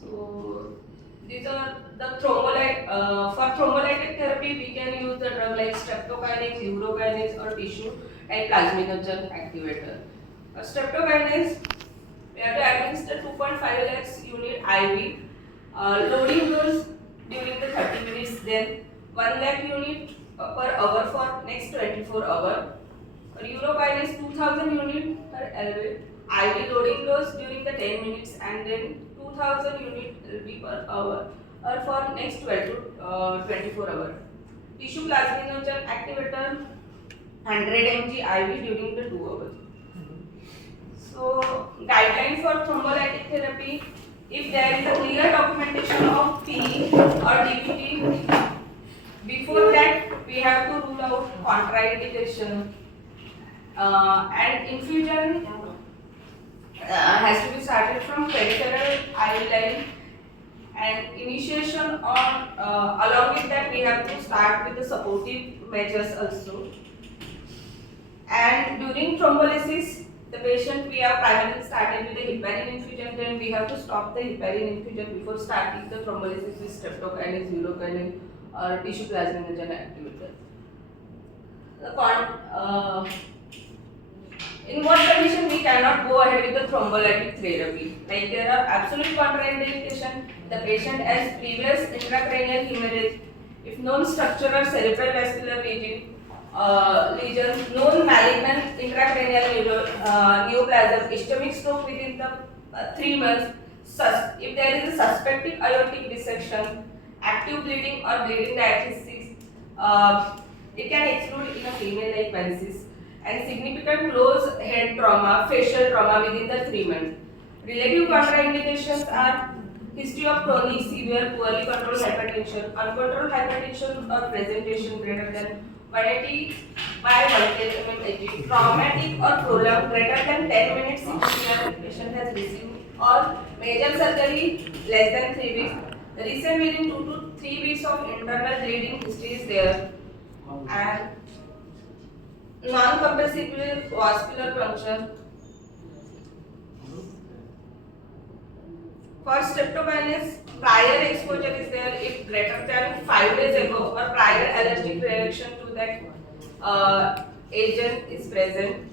So these are the thrombolytic. For thrombolytic therapy, we can use the drug like streptokinase, urokinase, or tissue and plasminogen activator. Streptokinase, we have to administer 2.5 lakhs unit IV. Loading dose during the 30 minutes, then 1 lakh unit per hour for next 24 hours. Urokinase 2000 unit per LV. IV loading dose during the 10 minutes and then 2000 unit LV per hour or for next 12 to 24 hours. Tissue plasminogen activator 100 mg IV during the 2 hours. So guideline for thrombolytic therapy, if there is a clear documentation of PE or DVT, before that we have to rule out contraindication. And infusion has to be started from peripheral IV line, and initiation on along with that we have to start with the supportive measures also. And during thrombolysis, the patient we have primarily started with the heparin infusion, then we have to stop the heparin infusion before starting the thrombolysis with streptokinase, urokinase or tissue plasminogen activator. In what condition we cannot go ahead with the thrombolytic therapy? Like there are absolute contraindication, the patient has previous intracranial hemorrhage, if known structural cerebral vascular lesion, known malignant intracranial neoplasm, ischemic stroke within the 3 months, if there is a suspected aortic dissection, active bleeding or bleeding diathesis, it can exclude in a female like varices, and significant closed head trauma, facial trauma within the 3 months. Relative contraindications are history of chronic, severe, poorly controlled hypertension, uncontrolled hypertension or presentation greater than 180 by 110 mmHg, traumatic or prolonged greater than 10 minutes if the patient has received, or major surgery less than 3 weeks. Recent within 2 to 3 weeks of internal bleeding history is there, and non-compressible vascular function. For streptokinase, prior exposure is there if greater than 5 days ago or prior allergic reaction to that agent is present.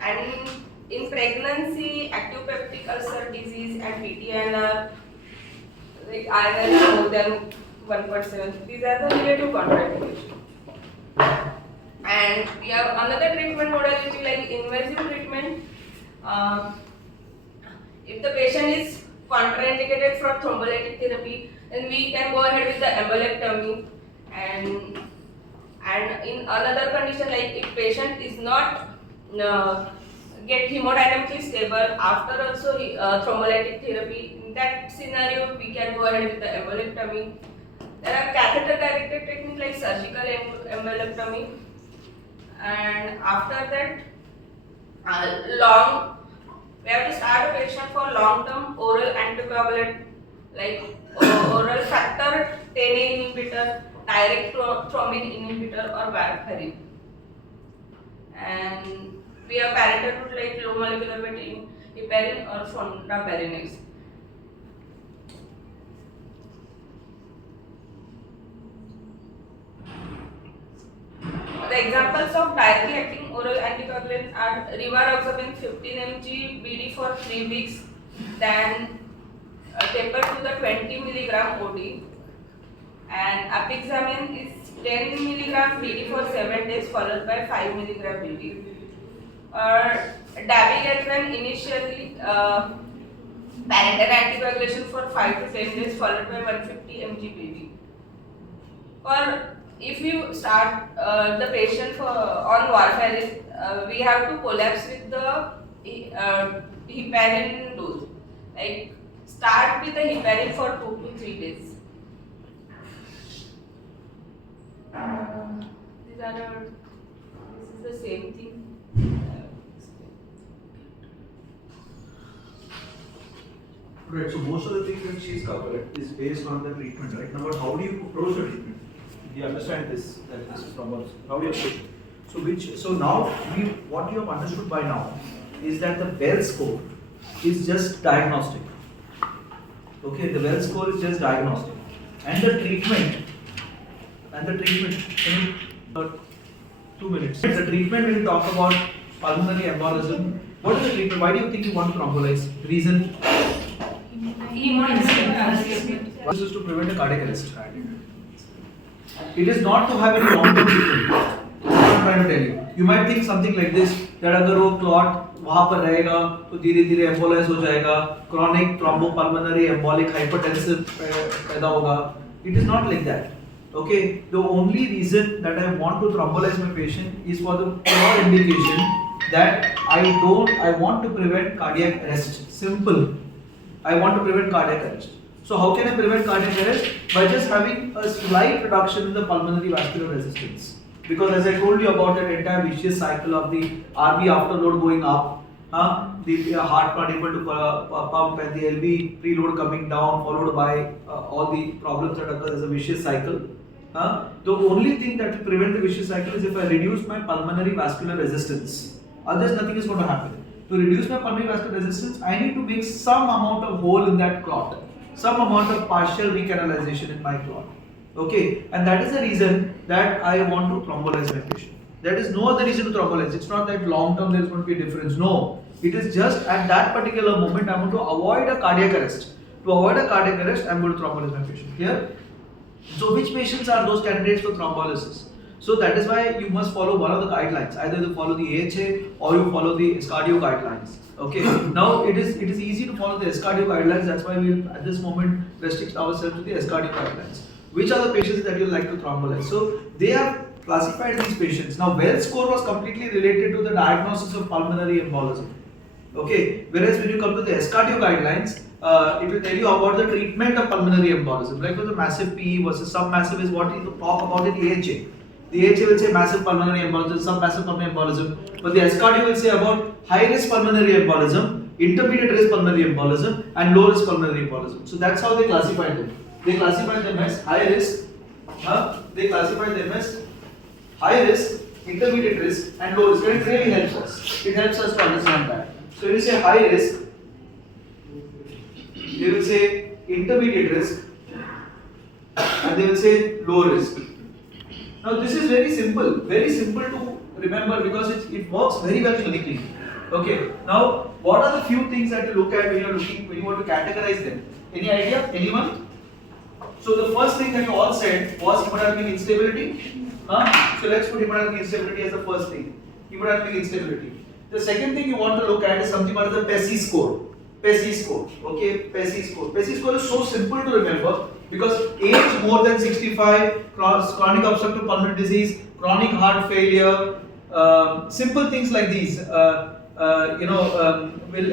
And in pregnancy, active peptic ulcer disease and PTNR, like INR more than 1%. These are the relative contraindications. And we have another treatment modality like invasive treatment. If the patient is contraindicated for thrombolytic therapy, then we can go ahead with the embolectomy. And And in another condition, like if patient is not get hemodynamically stable after also thrombolytic therapy, in that scenario we can go ahead with the embolectomy. There are catheter directed techniques like surgical embolectomy, and after that, we have to start a patient for long-term oral anticoagulant like oral factor 10A inhibitor, direct thrombin inhibitor, or warfarin. And we have parental route like low molecular weight heparin or fondaparinux. The examples of directly acting oral anticoagulants are rivaroxaban 15 mg BD for 3 weeks, then tapered to the 20 mg OD, and apixaban is 10 mg BD for 7 days followed by 5 mg BD. Or dabigatran initially parenteral anticoagulation for 5 to 10 days followed by 150 mg BD. For if you start the patient on warfarin, we have to collapse with the heparin dose. Like start with the heparin for 2 to 3 days. This is the same thing. Right, so most of the things that she's covered is based on the treatment, right? Now, but how do you approach the treatment? Do you understand this? That this is from us. How do you approach it? So now what you have understood by now is that the Bell score is just diagnostic. Okay, the Bell score is just diagnostic, and the treatment. In 2 minutes. The treatment when you talk about pulmonary embolism. What is the treatment? Why do you think you want to thrombolize? Reason? This is to prevent a cardiac arrest. It is not to have any long-term treatment. That's what I'm trying to tell you. You might think something like this, that अगर वो clot वहाँ पर रहेगा तो धीरे-धीरे embolize हो जाएगा, chronic thrombopulmonary embolic hypertensive पैदा होगा. It is not like that. Okay, the only reason that I want to thrombolize my patient is for the pure indication that I want to prevent cardiac arrest. Simple. I want to prevent cardiac arrest. So how can I prevent cardiac arrest? By just having a slight reduction in the pulmonary vascular resistance. Because as I told you about that entire vicious cycle of the RV afterload going up, the heart not able to pump and the LV preload coming down, followed by all the problems that occur as a vicious cycle. The only thing that will prevent the vicious cycle is if I reduce my pulmonary vascular resistance. Otherwise, nothing is going to happen. To reduce my pulmonary vascular resistance, I need to make some amount of hole in that clot, some amount of partial recanalization in my clot. Okay, and that is the reason that I want to thrombolize my patient. There is no other reason to thrombolize. It's not that long term there is going to be a difference. No, it is just at that particular moment I want to avoid a cardiac arrest. To avoid a cardiac arrest, I am going to thrombolize my patient. Here. So which patients are those candidates for thrombolysis? So that is why you must follow one of the guidelines. Either you follow the AHA or you follow the SCARDIO guidelines. Okay. Now it is easy to follow the SCARDIO guidelines. That's why we will at this moment restrict ourselves to the SCARDIO guidelines. Which are the patients that you like to thrombolize? So they have classified these patients. Now Wells score was completely related to the diagnosis of pulmonary embolism. Okay. Whereas when you come to the SCARDIO guidelines, it will tell you about the treatment of pulmonary embolism. Like with the massive PE versus submassive is what you talk about in AHA. The AHA will say massive pulmonary embolism, submassive pulmonary embolism, but the SCARDIO will say about high risk pulmonary embolism, intermediate risk pulmonary embolism, and low risk pulmonary embolism. So that's how they classify them. They classify them as high risk. They classify them as high risk, intermediate risk, and low risk. And it really helps us. It helps us to understand that. So when you say high risk, they will say intermediate risk, and they will say low risk. Now this is very simple to remember because it works very well clinically. Okay. Now what are the few things that you look at when you want to categorize them? Any idea? Anyone? So the first thing that you all said was hemodynamic instability. So let's put hemodynamic instability as the first thing. Hemodynamic instability. The second thing you want to look at is something called the PESI score. PESI score. Okay, PESI score. PESI score is so simple to remember. Because age more than 65, chronic obstructive pulmonary disease, chronic heart failure, simple things like these, will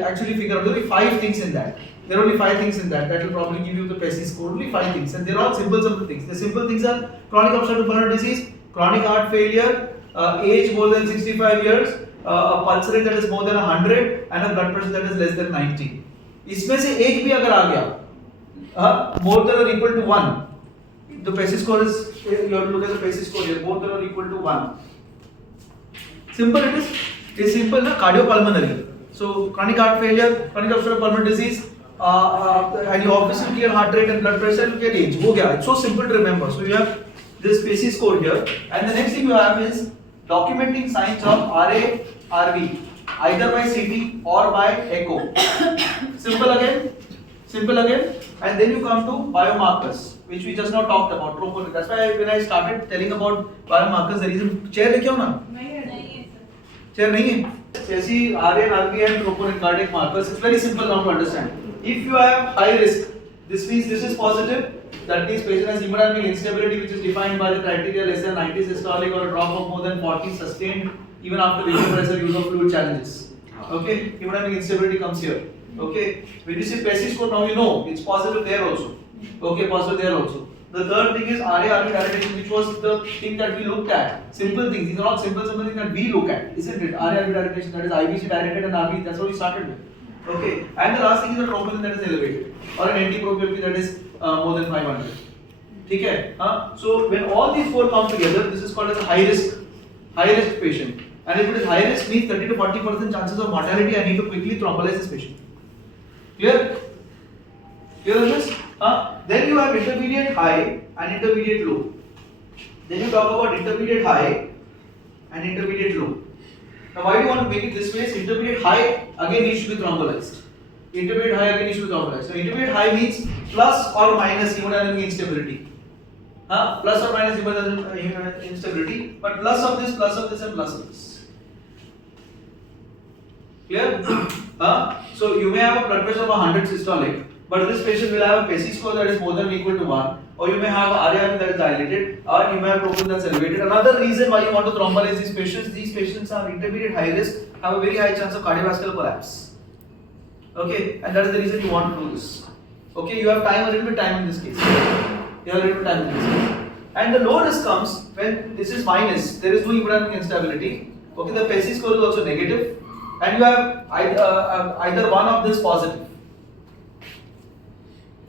actually figure out. There will be 5 things in that. There are only 5 things in that. That will probably give you the PESI score. Only 5 things, and they're all simple things. The simple things are chronic obstructive pulmonary disease, chronic heart failure, age more than 65 years, a pulse rate that is more than 100, and a blood pressure that is less than 90. इसमें से एक भी अगर आ गया more than or equal to 1, the PESI score is, you have to look at the PESI score here, more than or equal to 1. Simple it is. It's simple na, cardiopulmonary. So chronic heart failure, chronic obstructive pulmonary disease, and you obviously clear heart rate and blood pressure, you get age. हो गया. It's so simple to remember. So you have this PESI score here, and the next thing you have is documenting signs of RA, RV, either by CT or by echo. Simple again. Simple again. And then you come to biomarkers, which we just now talked about. Troponin. That's why when I started telling about biomarkers, the reason chair लेके आओ ना. Chair नहीं है. जैसी RA, RV and troponin cardiac markers. It's very simple now to understand. If you have high risk, this means this is positive. That means patient has hemodynamic instability, which is defined by the criteria less than 90 systolic or a drop of more than 40 sustained even after vasopressor use of fluid challenges. Okay, hemodynamic instability comes here. Okay, when you see PESI score, now you know it's positive there also. Okay, positive there also. The third thing is RA-RV dilatation, which was the thing that we looked at. Simple things. These are all simple things that we look at, isn't it? RA-RV dilatation, that is IVC dilated and RV. That's what we started with. Okay, and the last thing is the troponin that is elevated, or an NT-proBNP that is more than 500. Okay, so when all these 4 come together, this is called as a high risk patient. And if it is high risk, means 30 to 40% chances of mortality. I need to quickly thrombolyze this patient. Clear? Clear on this? Then you have intermediate high and intermediate low. Then you talk about intermediate high and intermediate low. Now why do you want to make it this way? Intermediate high again needs to be thrombolyzed. Intermediate high again needs to be thrombolyzed. So intermediate high means plus or minus hemodynamic instability. Plus or minus hemodynamic instability, but plus of this and plus of this. Clear? So you may have a blood pressure of 100 systolic, but this patient will have a PESI score that is more than or equal to 1, or you may have RA that is dilated, or you may have troponin that's elevated. Another reason why you want to thrombolyze these patients are intermediate high risk, have a very high chance of cardiovascular collapse. Okay, and that is the reason you want to do this. Okay, you have a little bit time in this case. You have a little bit time in this case. And the low risk comes when this is minus, there is no hemodynamic instability. Okay, the PESI score is also negative, and you have either one of this positive.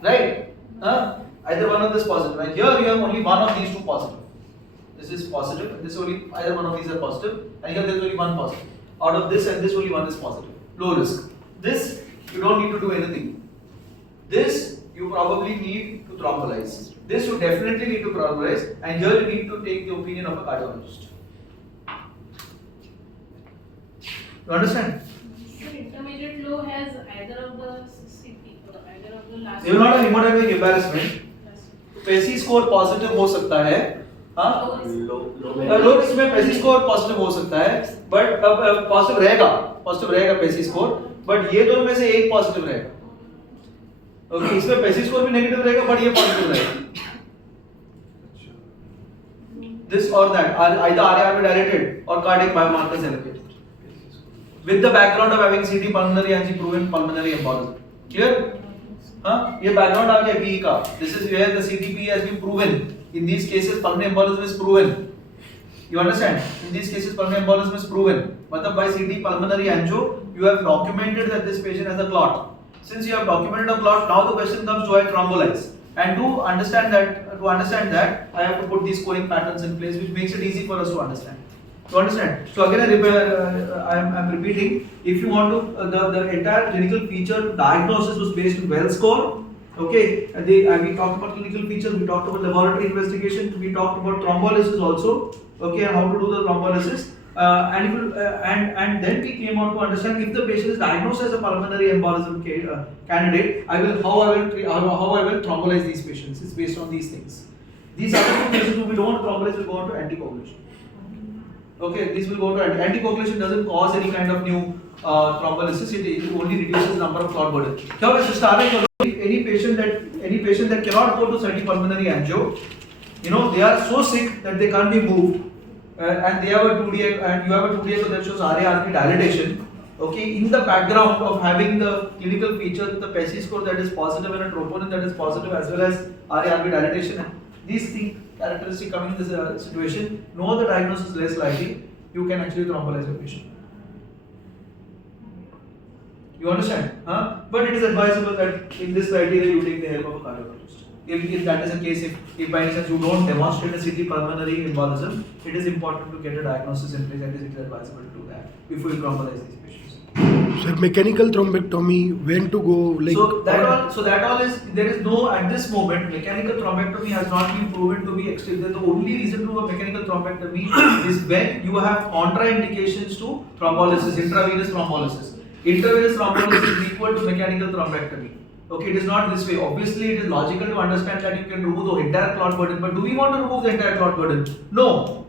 Right? Either one of this positive. And here you have only one of these two positive. This is positive, and this only either one of these are positive, and here there is only one positive. Out of this and this, only one is positive. Low risk. This you don't need to do anything. This you probably need to thrombolyze. This you definitely need to thrombolyze, and here you need to take the opinion of a cardiologist. You understand? So intermediate low has either of the CP or either of the last. You will not have hemodynamic embarrassment. PESI score positive हो सकता है, हाँ? Low risk में PESI score positive हो सकता है, but positive रहेगा PESI score, but ये दोनों में से एक positive रहेगा. Okay, इसमें PESI score भी negative रहेगा, but ये positive रहेगा. This or that, either RA dilated or cardiac biomarkers elevated. With the background of having CT pulmonary and proven pulmonary embolism. Clear? ये background आ गया PE का. This is where the CTP has been proven. In these cases, pulmonary embolism is proven. You understand? In these cases, pulmonary embolism is proven. But by CT pulmonary angio, you have documented that this patient has a clot. Since you have documented a clot, now the question comes: do I thrombolyze? And to understand that, I have to put these scoring patterns in place, which makes it easy for us to understand. To understand. So again, I'm repeating. If you want to, the entire clinical feature diagnosis was based on well score. Okay, and we talked about clinical features. We talked about laboratory investigation. We talked about thrombolysis also. Okay, and how to do the thrombolysis. And then we came on to understand if the patient is diagnosed as a pulmonary embolism candidate, how I will thrombolyze these patients. It's based on these things. These other two patients who we don't want to thrombolyze will go on to anticoagulation. Okay, this will go to anticoagulation. Doesn't cause any kind of new thrombolysis. It only reduces the number of clot burden. Any any patient that cannot go to certain pulmonary angio, you know, they are so sick that they can't be moved, and they have a 2D, and you have a 2D echo that shows RA-RP dilatation. Okay, in the background of having the clinical features, the PESI score that is positive and a troponin that is positive, as well as RA-RP dilatation, and these things characteristics coming in this situation, no other diagnosis is less likely. You can actually thrombolize your patient. You understand? Huh? But it is advisable that in this criteria you take the help of a cardiologist. If that is the case, if by any chance you don't demonstrate a CT pulmonary embolism, it is important to get a diagnosis in place, and it is advisable to do that before you thrombolize these patients. Sir, mechanical thrombectomy, when to go? Like, so that all is, there is no, at this moment, mechanical thrombectomy has not been proven to be extreme. The only reason to do a mechanical thrombectomy is when you have contraindications to thrombolysis, intravenous thrombolysis. Intravenous thrombolysis is equal to mechanical thrombectomy. Okay, it is not this way. Obviously, it is logical to understand that you can remove the entire clot burden, but do we want to remove the entire clot burden? No.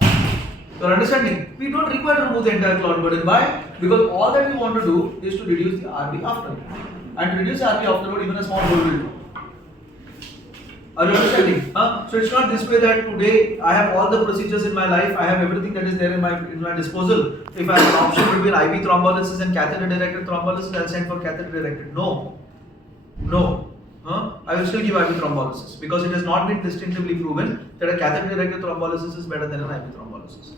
You are understanding? We don't require to remove the entire clot burden. Why? Because all that we want to do is to reduce the RB after. And to reduce the RB afterward, even a small hole will do. Are you understanding? So it's not this way that today I have all the procedures in my life, I have everything that is there in my disposal. If I have an option between IV thrombolysis and catheter-directed thrombolysis, I'll send for catheter-directed. No. I will still give IV thrombolysis because it has not been distinctively proven that a catheter-directed thrombolysis is better than an IV thrombolysis.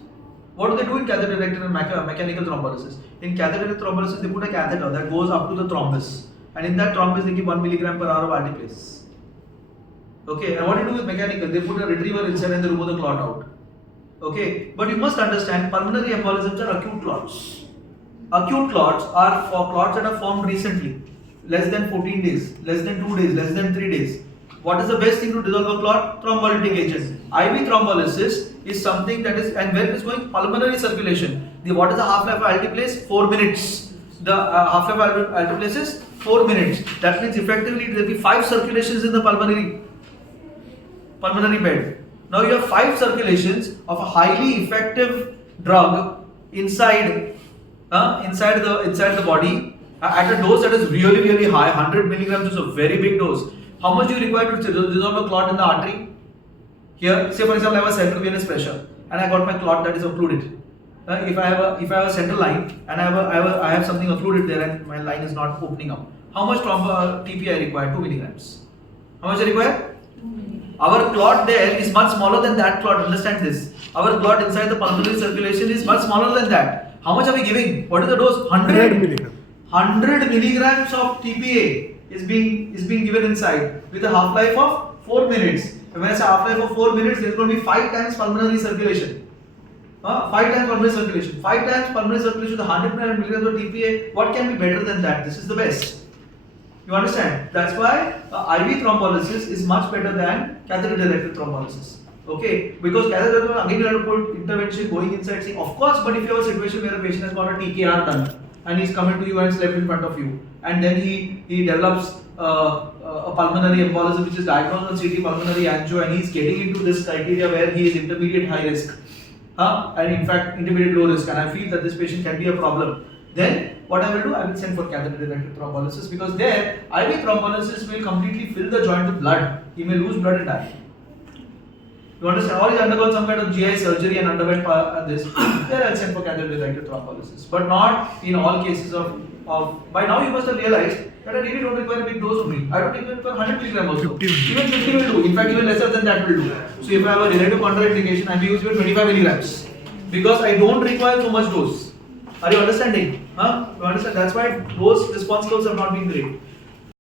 What do they do in catheter-directed and mechanical thrombolysis? In catheter-directed thrombolysis, they put a catheter that goes up to the thrombus, and in that thrombus they give 1 milligram per hour of arteplase. Okay, and what do you do with mechanical? They put a retriever inside and they remove the clot out. Okay, but you must understand, pulmonary embolisms are acute clots. Acute clots are for clots that are formed recently, less than 14 days, less than 2 days, less than 3 days. What is the best thing to dissolve a clot? Thrombolytic agent. IV thrombolysis is something that is, and where it is going? Pulmonary circulation. What is the half-life of alteplase? 4 minutes. The half-life of alteplase is 4 minutes. That means effectively there will be 5 circulations in the pulmonary bed. Now you have 5 circulations of a highly effective drug inside the body at a dose that is really high. 100 milligrams is a very big dose. How much do you require to dissolve a clot in the artery? Here, say for example, I have a central venous pressure and I got my clot that is occluded. If I have a central line and I have something occluded there and my line is not opening up, how much TP I require? 2 milligrams. How much I require? Our clot there is much smaller than that clot. Understand this. Our clot inside the pulmonary circulation is much smaller than that. How much are we giving? What is the dose? 100 milligrams. 100 milligrams of TPA is being given inside with a half-life of 4 minutes. And when I say half-life of 4 minutes, there is going to be 5 times pulmonary circulation. 5 times pulmonary circulation. 5 times pulmonary circulation with 100 milligrams of TPA. What can be better than that? This is the best. You understand? That's why IV thrombolysis is much better than catheter-directed thrombolysis. Okay? Because catheter-directed, again you have to put intervention going inside, saying, of course, but if you have a situation where a patient has got a TKR done and he's coming to you and slept in front of you, and then he develops a pulmonary embolism which is diagnosed on CT pulmonary angio, and he's getting into this criteria where he is intermediate high risk, and in fact intermediate low risk, and I feel that this patient can be a problem. Then what I will do, I will send for catheter-directed thrombolysis, because there IV thrombolysis will completely fill the joint with blood. He may lose blood and die. You understand? Or he undergone some kind of GI surgery and underwent this. There I will send for catheter-directed thrombolysis, but not in all cases of. By now you must have realized that I really don't require a big dose of me. I don't even require 100 milligram also. Even 50 will do. In fact, even lesser than that will do. So if I have a relative contraindication, I will use even 25 milligrams, because I don't require so much dose. Are you understanding? You understand? That's why those response curves have not been great.